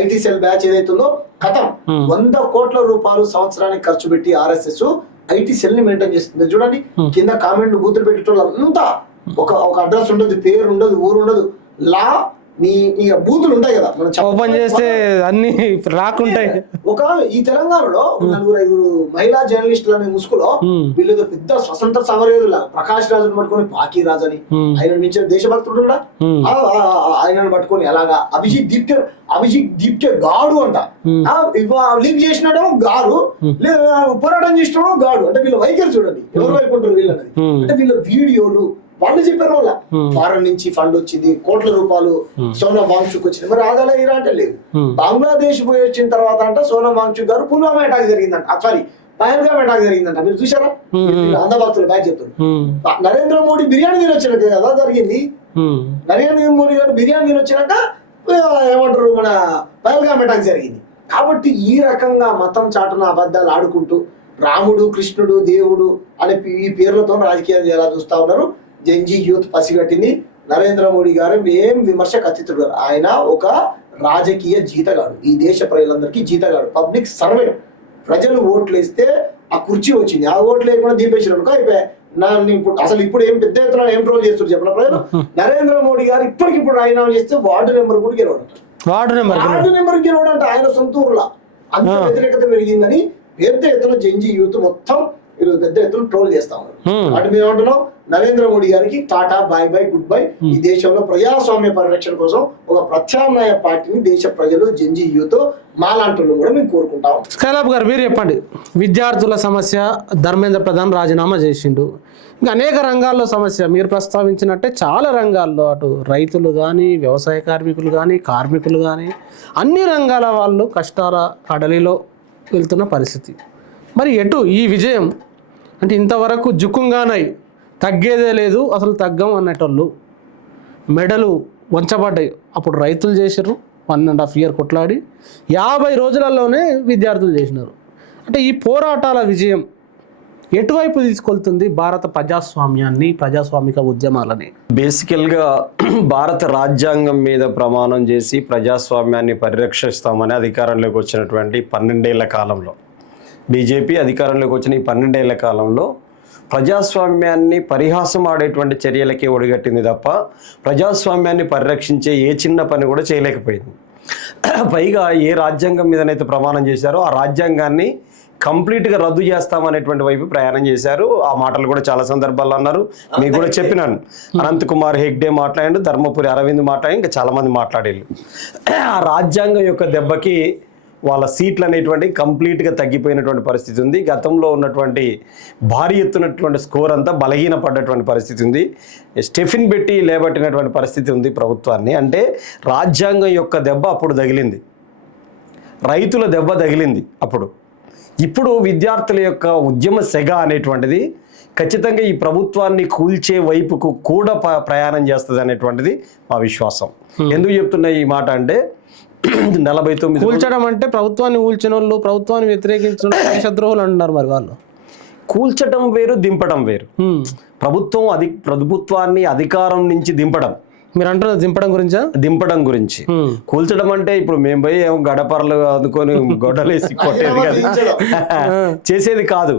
ఐటీ సెల్ బ్యాచ్ ఏదైతుందో కథం. 100 కోట్ల రూపాయలు సంవత్సరానికి ఖర్చు పెట్టి ఆర్ఎస్ఎస్ ఐటీ సెల్ ని మెయింటైన్ చేస్తుంది. చూడండి కింద కామెంట్లు బూతులు పెట్టేటోళ్ళు అంతా ఒక అడ్రస్ ఉండదు, పేరు ఉండదు, ఊరు ఉండదు, లా మీ బూతులు ఉంటాయి కదా మనం ఓపెన్ చేస్తే అన్ని రాకుంటాయి. ఒక ఈ తెలంగాణలో 4-5 మహిళా జర్నలిస్టులు అనే ముసుగులో వీళ్ళతో పెద్ద స్వతంత్ర సమరయోధుల ప్రకాష్ రాజుని పట్టుకొని పాకీ రాజు అని ఆయన మించిన దేశభక్తుడు ఆయనను పట్టుకొని అలాగా అభిజిత్ దీప్కే గాడు అంట లీక్ చేసినాడేమో గారు, పోరాటం చేసినాడో గాడు. అంటే వీళ్ళ వైఖరి చూడండి, ఎవరు వైపు ఉంటారు వీళ్ళని. అంటే వీళ్ళ వీడియోలు వాళ్ళు చెప్పారు వాళ్ళ ఫారెన్ నుంచి ఫండ్ వచ్చింది, కోట్ల రూపాయలు సోనం వాంగ్చుక్ వచ్చింది. మరి ఆదాల ఇరా అంటే లేదు. బంగ్లాదేశ్ పోయి వచ్చిన తర్వాత అంట సోనం వాంగ్చుక్ గారు పుల్వామా అటాక్ జరిగిందంట, సారీ పహల్గామ్ అటాక్ జరిగిందంట. మీరు చూసారా? అందభక్తులు బ్యాక్ చెప్తారు. నరేంద్ర మోడీ బిర్యానీ తినొచ్చినాక కదా జరిగింది. నరేంద్ర మోడీ గారు బిర్యానీ తినొచ్చినాక ఏమంటారు మన పహల్గామ్ అటాక్ జరిగింది. కాబట్టి ఈ రకంగా మతం చాటున అబద్ధాలు ఆడుకుంటూ రాముడు, కృష్ణుడు, దేవుడు అనే ఈ పేర్లతో రాజకీయాలు ఎలా చూస్తా ఉన్నారు. జెన్జీ యూత్ పసిగట్టింది. నరేంద్ర మోడీ గారు ఏం విమర్శకు అతీతుడు. ఆయన ఒక రాజకీయ జీతగాడు, ఈ దేశ ప్రజలందరికీ జీతగాడు, పబ్లిక్ సర్వెంట్. ప్రజలు ఓట్లు వేస్తే ఆ కుర్చీ వచ్చింది, ఆ ఓట్లు లేకుండా దీపేసిననుకో అయిపోయా. అసలు ఇప్పుడు ఏం పెద్ద ఎత్తున ఏం ట్రోల్ చేస్తారు చెప్పిన ప్రజలు. నరేంద్ర మోడీ గారు ఇప్పటికిప్పుడు రాజీనామా చేస్తే వార్డు నెంబర్ కూడా గెలవడంట, వార్డు నెంబర్ గెలవడంట ఆయన సొంత ఊర్లో. అంత వ్యతిరేకత పెరిగిందని పెద్ద ఎత్తున జెన్జీ యూత్ మొత్తం ఈరోజు పెద్ద ఎత్తున ట్రోల్ చేస్తా ఉన్నారు. అటు మేము అంటున్నాం నరేంద్ర మోడీ గారికి tata bye bye goodbye. ఈ దేశంలో ప్రజాస్వామ్య పరిరక్షణ కోసం ఒక ప్రత్యామ్నాయ పార్టీని దేశ ప్రజలు, జెన్జీ యూత్ మాలాంటి కూడా మేము కోరుకుంటాం. స్కైలాబ్ గారు మీరు చెప్పండి. విద్యార్థుల సమస్య, ధర్మేంద్ర ప్రధాన్ రాజీనామా చేసిండు. ఇంకా అనేక రంగాల్లో సమస్య మీరు ప్రస్తావించినట్టే చాలా రంగాల్లో, అటు రైతులు కానీ, వ్యవసాయ కార్మికులు కానీ, కార్మికులు కానీ, అన్ని రంగాల వాళ్ళు కష్టాల కడలిలో వెళ్తున్న పరిస్థితి. మరి ఎటు ఈ విజయం అంటే ఇంతవరకు జుక్కుంగానై తగ్గేదే లేదు, అసలు తగ్గం అన్నటోళ్ళు మెడలు వంచబడ్డాయి. అప్పుడు రైతులు చేసారు 1.5 year కొట్లాడి, 50 రోజులలోనే విద్యార్థులు చేసినారు. అంటే ఈ పోరాటాల విజయం ఎటువైపు తీసుకెళ్తుంది భారత ప్రజాస్వామ్యాన్ని, ప్రజాస్వామిక ఉద్యమాలని? బేసికల్గా భారత రాజ్యాంగం మీద ప్రమాణం చేసి ప్రజాస్వామ్యాన్ని పరిరక్షిస్తామని అధికారంలోకి వచ్చినటువంటి 12 ఏళ్ల కాలంలో, బీజేపీ అధికారంలోకి వచ్చిన ఈ 12 ఏళ్ల కాలంలో ప్రజాస్వామ్యాన్ని పరిహాసం ఆడేటువంటి చర్యలకే ఒడిగట్టింది తప్ప ప్రజాస్వామ్యాన్ని పరిరక్షించే ఏ చిన్న పని కూడా చేయలేకపోయింది. పైగా ఏ రాజ్యాంగం మీదనైతే ప్రమాణం చేశారో ఆ రాజ్యాంగాన్ని కంప్లీట్గా రద్దు చేస్తామనేటువంటి వైపు ప్రయాణం చేశారు. ఆ మాటలు కూడా చాలా సందర్భాల్లో అన్నారు, మీకు కూడా చెప్పినాను. అనంత్ కుమార్ హెగ్డే మాట్లాడారు, ధర్మపురి అరవింద్ మాట్లాడి, ఇంకా చాలామంది మాట్లాడారు. ఆ రాజ్యాంగం యొక్క దెబ్బకి వాళ్ళ సీట్లు అనేటువంటి కంప్లీట్గా తగ్గిపోయినటువంటి పరిస్థితి ఉంది. గతంలో ఉన్నటువంటి భారీ ఎత్తునటువంటి స్కోర్ అంతా బలహీనపడ్డటువంటి పరిస్థితి ఉంది. స్టెఫిన్ పెట్టి లేబట్టినటువంటి పరిస్థితి ఉంది ప్రభుత్వాన్ని. అంటే రాజ్యాంగం యొక్క దెబ్బ అప్పుడు తగిలింది, రైతుల దెబ్బ తగిలింది అప్పుడు. ఇప్పుడు విద్యార్థుల యొక్క ఉద్యమ సెగ అనేటువంటిది ఖచ్చితంగా ఈ ప్రభుత్వాన్ని కూల్చే వైపుకు కూడా ప్రయాణం చేస్తుంది అనేటువంటిది మా విశ్వాసం. ఎందుకు చెప్తున్నా ఈ మాట అంటే 49 కూల్చడం అంటే ప్రభుత్వాన్ని కూల్చిన వాళ్ళు, ప్రభుత్వాన్ని వ్యతిరేకించిన దేశద్రోహులు అంటున్నారు. మరి వాళ్ళు కూల్చడం వేరు, దింపడం వేరు. ప్రభుత్వాన్ని అధికారం నుంచి దింపడం, మీరు అంటున్నారు దింపడం గురించి. కూల్చడం అంటే ఇప్పుడు మేము పోయి ఏమో గడపరలు అనుకొని గొడ్డలేసి కొట్టేది కాదు, చేసేది కాదు.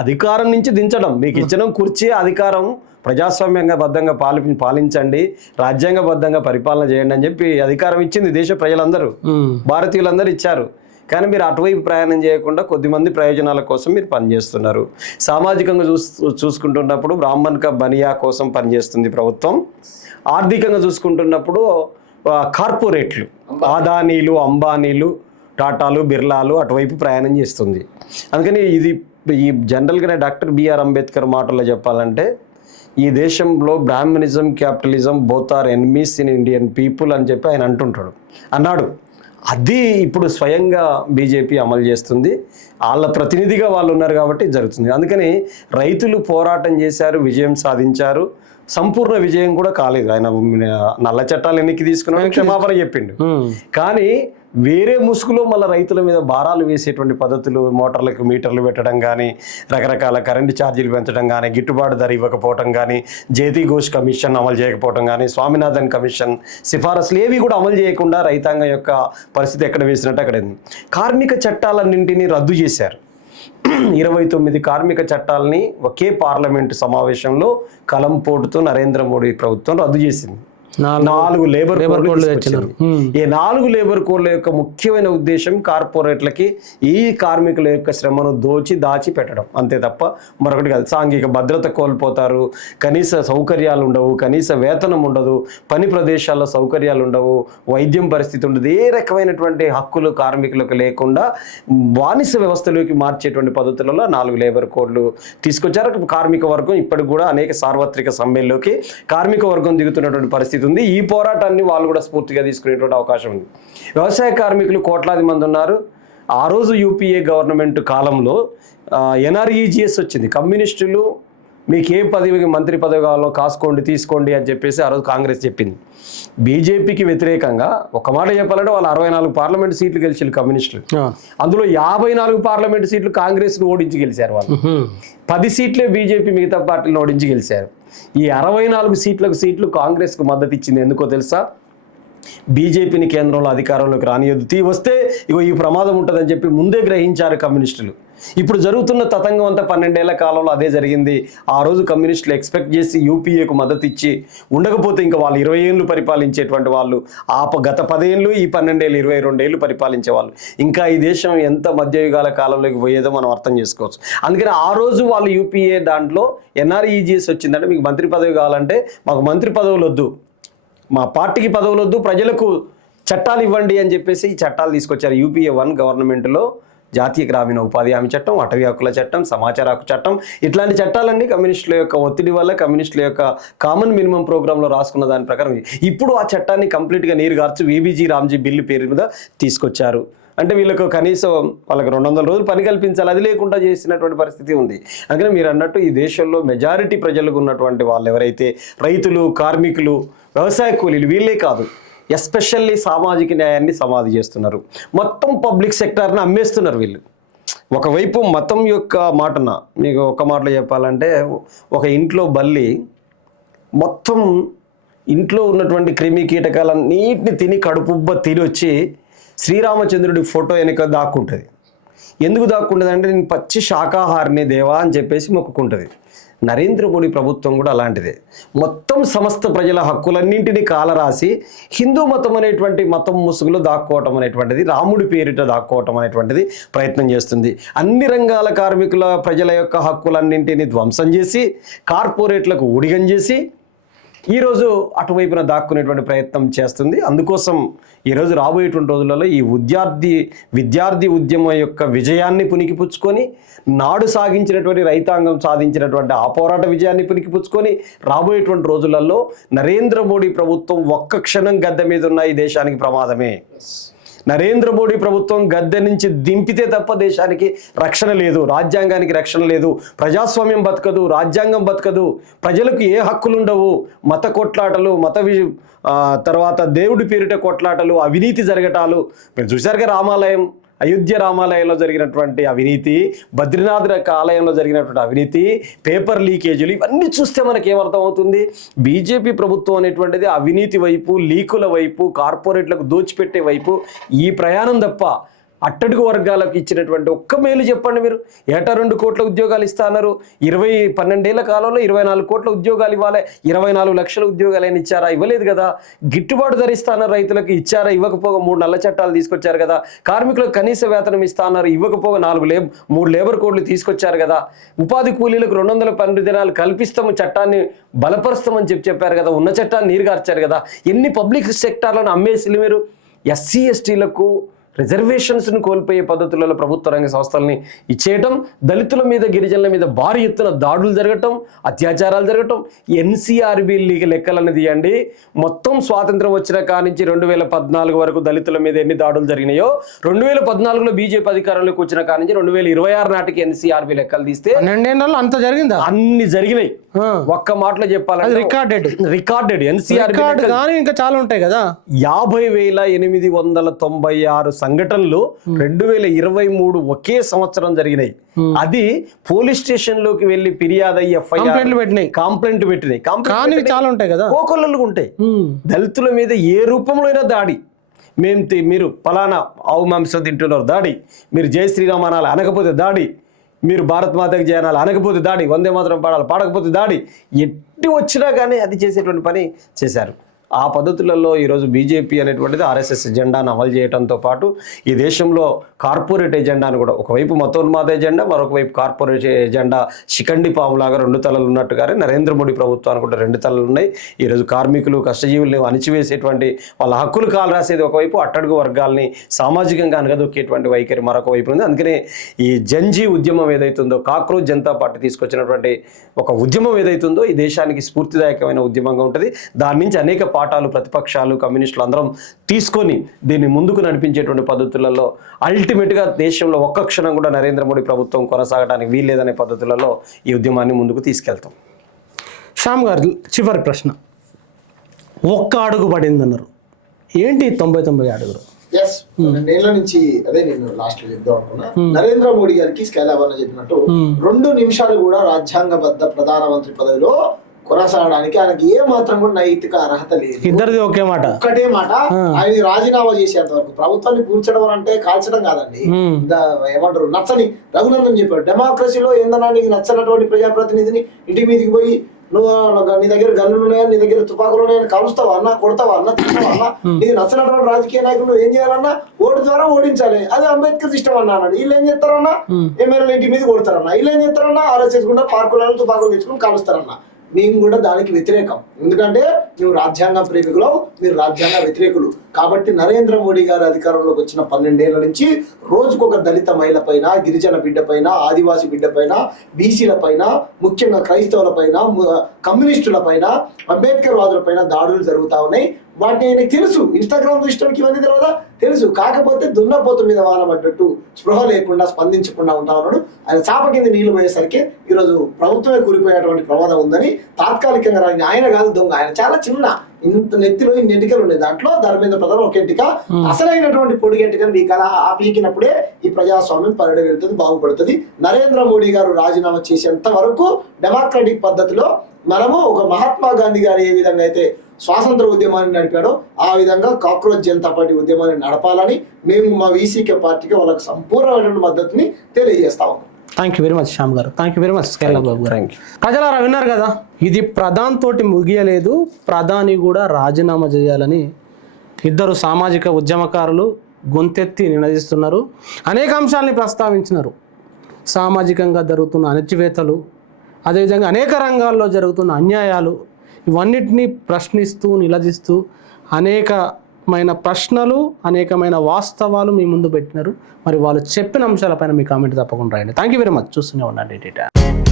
అధికారం నుంచి దించడం, మీకు ఇచ్చిన కుర్చీ అధికారం, ప్రజాస్వామ్యంగా బద్ధంగా పాలించండి, రాజ్యాంగబద్ధంగా పరిపాలన చేయండి అని చెప్పి అధికారం ఇచ్చింది దేశ ప్రజలందరూ, భారతీయులందరూ ఇచ్చారు. కానీ మీరు అటువైపు ప్రయాణం చేయకుండా కొద్దిమంది ప్రయోజనాల కోసం మీరు పనిచేస్తున్నారు. సామాజికంగా చూసుకుంటున్నప్పుడు బ్రాహ్మణ్ కా బనియా కోసం పనిచేస్తుంది ప్రభుత్వం. ఆర్థికంగా చూసుకుంటున్నప్పుడు కార్పొరేట్లు, అదానీలు, అంబానీలు, టాటాలు, బిర్లాలు అటువైపు ప్రయాణం చేస్తుంది. అందుకని ఈ జనరల్గానే డాక్టర్ బిఆర్ అంబేద్కర్ మాటల్లో చెప్పాలంటే ఈ దేశంలో brahminism, capitalism both are enemies in Indian people అని చెప్పి ఆయన అన్నాడు. అది ఇప్పుడు స్వయంగా బీజేపీ అమలు చేస్తుంది. వాళ్ళ ప్రతినిధిగా వాళ్ళు ఉన్నారు కాబట్టి జరుగుతుంది. అందుకని రైతులు పోరాటం చేశారు, విజయం సాధించారు. సంపూర్ణ విజయం కూడా కాలేదు. ఆయన నల్ల చట్టాలు ఎన్నికి తీసుకున్నాడు, క్షమాపణ చెప్పిండు. కానీ వేరే ముసుగులో మళ్ళీ రైతుల మీద భారాలు వేసేటువంటి పద్ధతులు, మోటార్లకు మీటర్లు పెట్టడం కానీ, రకరకాల కరెంటు ఛార్జీలు పెంచడం కానీ, గిట్టుబాటు ధర ఇవ్వకపోవటం కానీ, జేతీ ఘోష్ కమిషన్ అమలు చేయకపోవటం కానీ, స్వామినాథన్ కమిషన్ సిఫారసులు ఏవి కూడా అమలు చేయకుండా రైతాంగం యొక్క పరిస్థితి ఎక్కడ వేసినట్టు అక్కడ. కార్మిక చట్టాలన్నింటినీ రద్దు చేశారు. 29 కార్మిక చట్టాలని ఒకే పార్లమెంటు సమావేశంలో కలంపోటుతో నరేంద్ర మోడీ ప్రభుత్వం రద్దు చేసింది. 4 లేబర్ కోడ్లు తెచ్చారు. ఈ 4 లేబర్ కోడ్ల యొక్క ముఖ్యమైన ఉద్దేశం కార్పొరేట్లకి ఈ కార్మికుల యొక్క శ్రమను దాచి పెట్టడం, అంతే తప్ప మరొకటి కాదు. సాంఘిక భద్రత కోల్పోతారు, కనీస సౌకర్యాలు ఉండవు, కనీస వేతనం ఉండదు, పని ప్రదేశాల్లో సౌకర్యాలు ఉండవు, వైద్యం పరిస్థితి ఉండదు. ఏ రకమైనటువంటి హక్కులు కార్మికులకు లేకుండా బానిస వ్యవస్థలోకి మార్చేటువంటి పద్ధతులలో 4 లేబర్ కోడ్లు తీసుకొచ్చారు. కార్మిక వర్గం ఇప్పటికి కూడా అనేక సార్వత్రిక సమ్మెల్లోకి కార్మిక వర్గం దిగుతున్నటువంటి పరిస్థితి ఉంది. ఈ పోరాటాన్ని వాళ్ళు కూడా స్ఫూర్తిగా తీసుకునేటువంటి అవకాశం ఉంది. వ్యవసాయ కార్మికులు కోట్లాది మంది ఉన్నారు. ఆ రోజు యూపీఏ గవర్నమెంట్ కాలంలో ఎన్ఆర్ఈజిఎస్ వచ్చింది. కమ్యూనిస్టులు మీకు ఏ పదవికి మంత్రి పదవి కావాలో కాసుకోండి, తీసుకోండి అని చెప్పేసి ఆ రోజు కాంగ్రెస్ చెప్పింది. బీజేపీకి వ్యతిరేకంగా ఒక మాట చెప్పాలంటే వాళ్ళు 64 పార్లమెంట్ సీట్లు గెలిచారు కమ్యూనిస్టులు. అందులో 54 పార్లమెంట్ సీట్లు కాంగ్రెస్ను ఓడించి గెలిచారు వాళ్ళు. 10 సీట్లే బీజేపీ మిగతా పార్టీలను ఓడించి గెలిచారు. ఈ 64 సీట్లు కాంగ్రెస్కు మద్దతు ఇచ్చింది. ఎందుకో తెలుసా? బీజేపీని కేంద్రంలో అధికారంలోకి రానియొద్దు, వస్తే ఈ ప్రమాదం ఉంటుందని చెప్పి ముందే గ్రహించారు కమ్యూనిస్టులు. ఇప్పుడు జరుగుతున్న తతంగం అంతా 12 ఏళ్ల కాలంలో అదే జరిగింది. ఆ రోజు కమ్యూనిస్టులు ఎక్స్పెక్ట్ చేసి యూపీఏకు మద్దతు ఇచ్చి ఉండకపోతే ఇంకా వాళ్ళు 20 ఏళ్ళు పరిపాలించేటువంటి వాళ్ళు, గత 10 ఏళ్ళు, ఈ 12 ఏళ్ళు, 22 ఏళ్ళు పరిపాలించే వాళ్ళు. ఇంకా ఈ దేశం ఎంత మధ్యయుగాల కాలంలోకి పోయేదో మనం అర్థం చేసుకోవచ్చు. అందుకని ఆ రోజు వాళ్ళు యూపీఏ దాంట్లో ఎన్ఆర్ఈజిఎస్ వచ్చిందంటే మీకు మంత్రి పదవి కావాలంటే మాకు మంత్రి పదవులు వద్దు, మా పార్టీకి పదవులు వద్దు, ప్రజలకు చట్టాలు ఇవ్వండి అని చెప్పేసి ఈ చట్టాలు తీసుకొచ్చారు. యూపీఏ 1 గవర్నమెంట్లో జాతీయ గ్రామీణ ఉపాధి హామీ చట్టం, అటవీ హక్కుల చట్టం, సమాచార హక్కు చట్టం, ఇట్లాంటి చట్టాలన్నీ కమ్యూనిస్టుల యొక్క ఒత్తిడి వల్ల, కమ్యూనిస్టుల యొక్క కామన్ మినిమం ప్రోగ్రాంలో రాసుకున్న దాని ప్రకారం ఇప్పుడు ఆ చట్టాన్ని కంప్లీట్గా నీరుగార్చి వీబీజీ రామ్జీ బిల్లు పేరు మీద తీసుకొచ్చారు. అంటే వీళ్ళకు కనీసం వాళ్ళకి 200 రోజులు పని కల్పించాలి, అది లేకుండా చేసినటువంటి పరిస్థితి ఉంది. అందుకని మీరు అన్నట్టు ఈ దేశంలో మెజారిటీ ప్రజలకు ఉన్నటువంటి వాళ్ళు ఎవరైతే రైతులు, కార్మికులు, వ్యవసాయ కూలీలు, వీళ్ళే కాదు, ఎస్పెషల్లీ సామాజిక న్యాయాన్ని సమాధి చేస్తున్నారు. మొత్తం పబ్లిక్ సెక్టార్ని అమ్మేస్తున్నారు వీళ్ళు. ఒకవైపు మతం యొక్క మాటన మీకు ఒక మాటలో చెప్పాలంటే, ఒక ఇంట్లో బల్లి మొత్తం ఇంట్లో ఉన్నటువంటి క్రిమి కీటకాలన్నిటిని తిని కడుపుబ్బ తిని వచ్చి శ్రీరామచంద్రుడి ఫోటో వెనక దాక్కుంటుంది. ఎందుకు దాక్కుంటుంది అంటే నేను పచ్చి శాకాహారిని దేవా అని చెప్పేసి మొక్కుకుంటుంది. నరేంద్ర మోడీ ప్రభుత్వం కూడా అలాంటిదే. మొత్తం సమస్త ప్రజల హక్కులన్నింటినీ కాలరాసి హిందూ మతం అనేటువంటి మతం ముసుగులో దాక్కోవటం అనేటువంటిది, రాముడి పేరిట దాక్కోవటం అనేటువంటిది ప్రయత్నం చేస్తుంది. అన్ని రంగాల కార్మికుల ప్రజల యొక్క హక్కులన్నింటినీ ధ్వంసం చేసి, కార్పొరేట్లకు ఊడిగం చేసి ఈరోజు అటువైపున దాక్కునేటువంటి ప్రయత్నం చేస్తుంది. అందుకోసం ఈరోజు రాబోయేటువంటి రోజులలో ఈ విద్యార్థి ఉద్యమం యొక్క విజయాన్ని పుణికిపుచ్చుకొని, నాడు సాగించినటువంటి రైతాంగం సాధించినటువంటి ఆ పోరాట విజయాన్ని పుణికిపుచ్చుకొని రాబోయేటువంటి రోజులలో నరేంద్ర మోడీ ప్రభుత్వం ఒక్క క్షణం గద్దె మీద ఉన్న ఈ దేశానికి ప్రమాదమే. నరేంద్ర మోడీ ప్రభుత్వం గద్దె నుంచి దింపితే తప్ప దేశానికి రక్షణ లేదు, రాజ్యాంగానికి రక్షణ లేదు, ప్రజాస్వామ్యం బతకదు, రాజ్యాంగం బతకదు, ప్రజలకు ఏ హక్కులు ఉండవు, మత కొట్లాటలు, తర్వాత దేవుడి పేరిట కొట్లాటలు, అవినీతి జరగటాలు. మీరు చూశారుగా రామాలయం, అయోధ్య రామాలయంలో జరిగినటువంటి అవినీతి, బద్రీనాథ్ ఆలయంలో జరిగినటువంటి అవినీతి, పేపర్ లీకేజీలు, ఇవన్నీ చూస్తే మనకి ఏమర్థం అవుతుంది? బీజేపీ ప్రభుత్వం అనేటువంటిది అవినీతి వైపు, లీకుల వైపు, కార్పొరేట్లకు దోచిపెట్టే వైపు ఈ ప్రయాణం తప్ప అట్టడుగు వర్గాలకు ఇచ్చినటువంటి ఒక్క మేలు చెప్పండి మీరు. ఏటా 2 కోట్ల ఉద్యోగాలు ఇస్తా అన్నారు. 12 ఏళ్ల కాలంలో 24 కోట్ల ఉద్యోగాలు ఇవ్వాలి. 24 లక్షల ఉద్యోగాలు అయినా ఇచ్చారా? ఇవ్వలేదు కదా. గిట్టుబాటు ధర ఇస్తా అన్నారు, రైతులకు ఇచ్చారా? ఇవ్వకపోగా 3 నల్ల చట్టాలు తీసుకొచ్చారు కదా. కార్మికులకు కనీస వేతనం ఇస్తా అన్నారు, ఇవ్వకపోగా 3 లేబర్ కోడ్లు తీసుకొచ్చారు కదా. ఉపాధి కూలీలకు 212 దినాలు కల్పిస్తాము, చట్టాన్ని బలపరుస్తామని చెప్పారు కదా. ఉన్న చట్టాన్ని నీరుగార్చారు కదా. ఎన్ని పబ్లిక్ సెక్టార్లను అమ్మేసి మీరు ఎస్సీ ఎస్టీలకు రిజర్వేషన్స్ను కోల్పోయే పద్ధతులలో ప్రభుత్వ రంగ సంస్థలని ఇచ్చేయటం, దళితుల మీద, గిరిజనుల మీద భారీ ఎత్తున దాడులు జరగటం, అత్యాచారాలు జరగటం. ఎన్సీఆర్బీ లెక్కలను తీయండి. మొత్తం స్వాతంత్రం వచ్చిన కానించి 2014 వరకు దళితుల మీద ఎన్ని దాడులు జరిగినాయో, 2014లో బీజేపీ అధికారంలోకి వచ్చిన కానించి 2026 నాటికి ఎన్సీఆర్బీ లెక్కలు తీస్తే 12 ఏళ్ళలో అంత జరిగిందా? అన్ని జరిగినాయి. ఒక్క మాటలో చెప్పాలంటే రికార్డెడ్ ఎన్సీఆర్బీ కానీ ఇంకా చాలా ఉంటాయి కదా. 50,896 సంఘటనలు 2023 ఒకే సంవత్సరం జరిగినాయి. అది పోలీస్ స్టేషన్ లోకి వెళ్లి ఫిర్యాదు అయ్యి కంప్లైంట్ పెట్టినాయి. చాలా ఉంటాయి కదా, కోకొల్లలు ఉంటాయి. దళితుల మీద ఏ రూపంలో అయినా దాడి, మీరు ఫలానా ఆవు మాంసం తింటున్నారు దాడి, మీరు జై శ్రీరామ్ అనాలి అనకపోతే దాడి, మీరు భారత్ మాతకి జయనాలు అనకపోతే దాడి, వందే మాత్రం పాడాలి పాడకపోతే దాడి, ఎట్టి వచ్చినా కానీ అది చేసేటువంటి పని చేశారు. ఆ పద్ధతులలో ఈరోజు బీజేపీ అనేటువంటిది ఆర్ఎస్ఎస్ ఎజెండాను అమలు చేయడంతో పాటు ఈ దేశంలో కార్పొరేట్ ఎజెండాను కూడా, ఒకవైపు మతోన్మాద ఎజెండా, మరొక వైపు కార్పొరేట్ ఎజెండా, శిఖండి పాములాగా 2 తలలు ఉన్నట్టుగానే నరేంద్ర మోడీ ప్రభుత్వానికి కూడా 2 తలలు ఉన్నాయి. ఈరోజు కార్మికులు, కష్టజీవుల్ని అణిచివేసేటువంటి, వాళ్ళ హక్కులు కాలు రాసేది ఒకవైపు, అట్టడుగు వర్గాల్ని సామాజికంగా అనగదొక్కేటువంటి వైఖరి మరొక వైపు ఉంది. అందుకనే ఈ జంజీ ఉద్యమం ఏదైతుందో, కాక్రోచ్ జనతా పార్టీ తీసుకొచ్చినటువంటి ఒక ఉద్యమం ఏదైతుందో ఈ దేశానికి స్ఫూర్తిదాయకమైన ఉద్యమంగా ఉంటుంది. దాని నుంచి అనేక పాఠాలు ప్రతిపక్షాలు, కమ్యూనిస్టులు అందరం తీసుకొని దీన్ని ముందుకు నడిపించేటువంటి పద్ధతులలో అల్టిమేట్గా దేశంలో ఒక్క క్షణం కూడా నరేంద్ర మోడీ ప్రభుత్వం కొనసాగడానికి వీల్లేదనే పద్ధతులలో ఈ ఉద్యమాన్ని ముందుకు తీసుకెళ్తాం. శ్యామ్ గారు, చివరి ప్రశ్న. 1 అడుగు పడిందన్నారు, ఏంటి 90 అడుగులు? ఎస్, 2 ఏళ్ల నుంచి అదే నేను లాస్ట్ లో చెప్దాం అనుకున్నా. నరేంద్ర మోడీ గారికి స్కైలాబ్ చెప్పినట్టు 2 నిమిషాలు కూడా రాజ్యాంగబద్ధ ప్రధానమంత్రి పదవిలో కొనసాగడానికి ఆయనకి ఏ మాత్రం కూడా నైతిక అర్హత లేదు. ఇద్దరిది ఒకే మాట, ఒక్కటే మాట. ఆయన రాజీనామా చేసేంత వరకు ప్రభుత్వాన్ని కూర్చడం అంటే కాల్చడం కాదండి. ఏమంటారు, నచ్చని రఘునందన్ చెప్పాడు, డెమోక్రసీలో ఏందన్నా నీకు నచ్చనటువంటి ప్రజాప్రతినిధిని ఇంటి మీదకి పోయి నువ్వు నీ దగ్గర గన్నులు ఉన్నాయా, నీ దగ్గర తుపాకులు ఉన్నాయని కాలుస్తావా అన్న, కొడతావా అన్న, తింటావా అన్న, నీకు నచ్చినటువంటి రాజకీయ నాయకులు నువ్వు ఏం చేయాలన్నా ఓటు ద్వారా ఓడించాలి. అదే అంబేద్కర్ ఇష్టం అన్నా అన్నాడు. వీళ్ళు ఏం చేస్తారన్నా, ఎమ్మెల్యేలు ఇంటి మీద కొడతారన్నా, వీళ్ళు ఏం చేస్తారన్నా ఆలోచించకుండా పార్కులను తుపాకులు తెచ్చుకుని కాలుస్తారన్నా. మేము కూడా దానికి వ్యతిరేకం. ఎందుకంటే మేము రాజ్యాంగ ప్రేమికులు, మీరు రాజ్యాంగ వ్యతిరేకులు. కాబట్టి నరేంద్ర మోడీ గారు అధికారంలోకి వచ్చిన 12 ఏళ్ల నుంచి రోజుకొక దళిత మహిళ పైన, గిరిజన బిడ్డ పైన, ఆదివాసీ బిడ్డ పైన, బీసీల పైన, ముఖ్యంగా క్రైస్తవుల పైన, కమ్యూనిస్టుల పైన, అంబేద్కర్ వాదుల పైన దాడులు జరుగుతా ఉన్నాయి. వాటిని ఆయనకు తెలుసు. ఇన్స్టాగ్రామ్ చూసడానికి ఇవన్నీ తెలియదా? తెలుసు. కాకపోతే దున్నపోతు మీద వానబడ్డట్టు స్పృహ లేకుండా స్పందించకుండా ఉంటా ఉన్నాడు. ఆయన చాప కింద నీళ్లు పోయేసరికి ఈరోజు ప్రభుత్వమే కూలిపోయేటువంటి ప్రమాదం ఉందని తాత్కాలికంగా రాని ఆయన కాదు దొంగ. ఆయన చాలా చిన్న, ఇంత నెత్తిలో ఇన్ని ఎంటికలు ఉన్నాయి. దాంట్లో ధర్మేంద్ర ప్రధాన్ ఒక ఎంటిక, అసలైనటువంటి పొడి ఎంటికను పీకాల. ఆ పీకినప్పుడే ఈ ప్రజాస్వామ్యం పరిడి వెళ్తుంది, బాగుపడుతుంది. నరేంద్ర మోడీ గారు రాజీనామా చేసేంత వరకు డెమోక్రటిక్ పద్ధతిలో మనము ఒక మహాత్మా గాంధీ గారు ఏ విధంగా అయితే స్వాతంత్ర ఉద్యమాన్ని నడిపాడో ఆ విధంగా కాక్రోచ్ జనతా పార్టీ ఉద్యమాన్ని నడపాలని మేము మా వీసీకే పార్టీకి వాళ్ళకి సంపూర్ణమైనటువంటి మద్దతుని తెలియజేస్తా ఉన్నాం. Thank you very much Shyam garu. Thank you very much Skylab Babu garu. ప్రజలారా విన్నారు కదా, ఇది ప్రధాని తోటి ముగియలేదు, ప్రధాని కూడా రాజీనామా చేయాలని 2 సామాజిక ఉద్యమకారులు గొంతెత్తి నినదిస్తున్నారు. అనేక అంశాలని ప్రస్తావించినారు. సామాజికంగా జరుగుతున్న అణచివేతలు, అదేవిధంగా అనేక రంగాల్లో జరుగుతున్న అన్యాయాలు, ఇవన్నిటినీ ప్రశ్నిస్తూ నిలదీస్తూ అనేకమైన ప్రశ్నలు అనేకమైన వాస్తవాలు మీ ముందు పెట్టినారు. మరి వాళ్ళు చెప్పిన అంశాలపైన మీ కామెంట్ తప్పకుండా రాయండి. Thank you very much. చూస్తూనే ఉండండి.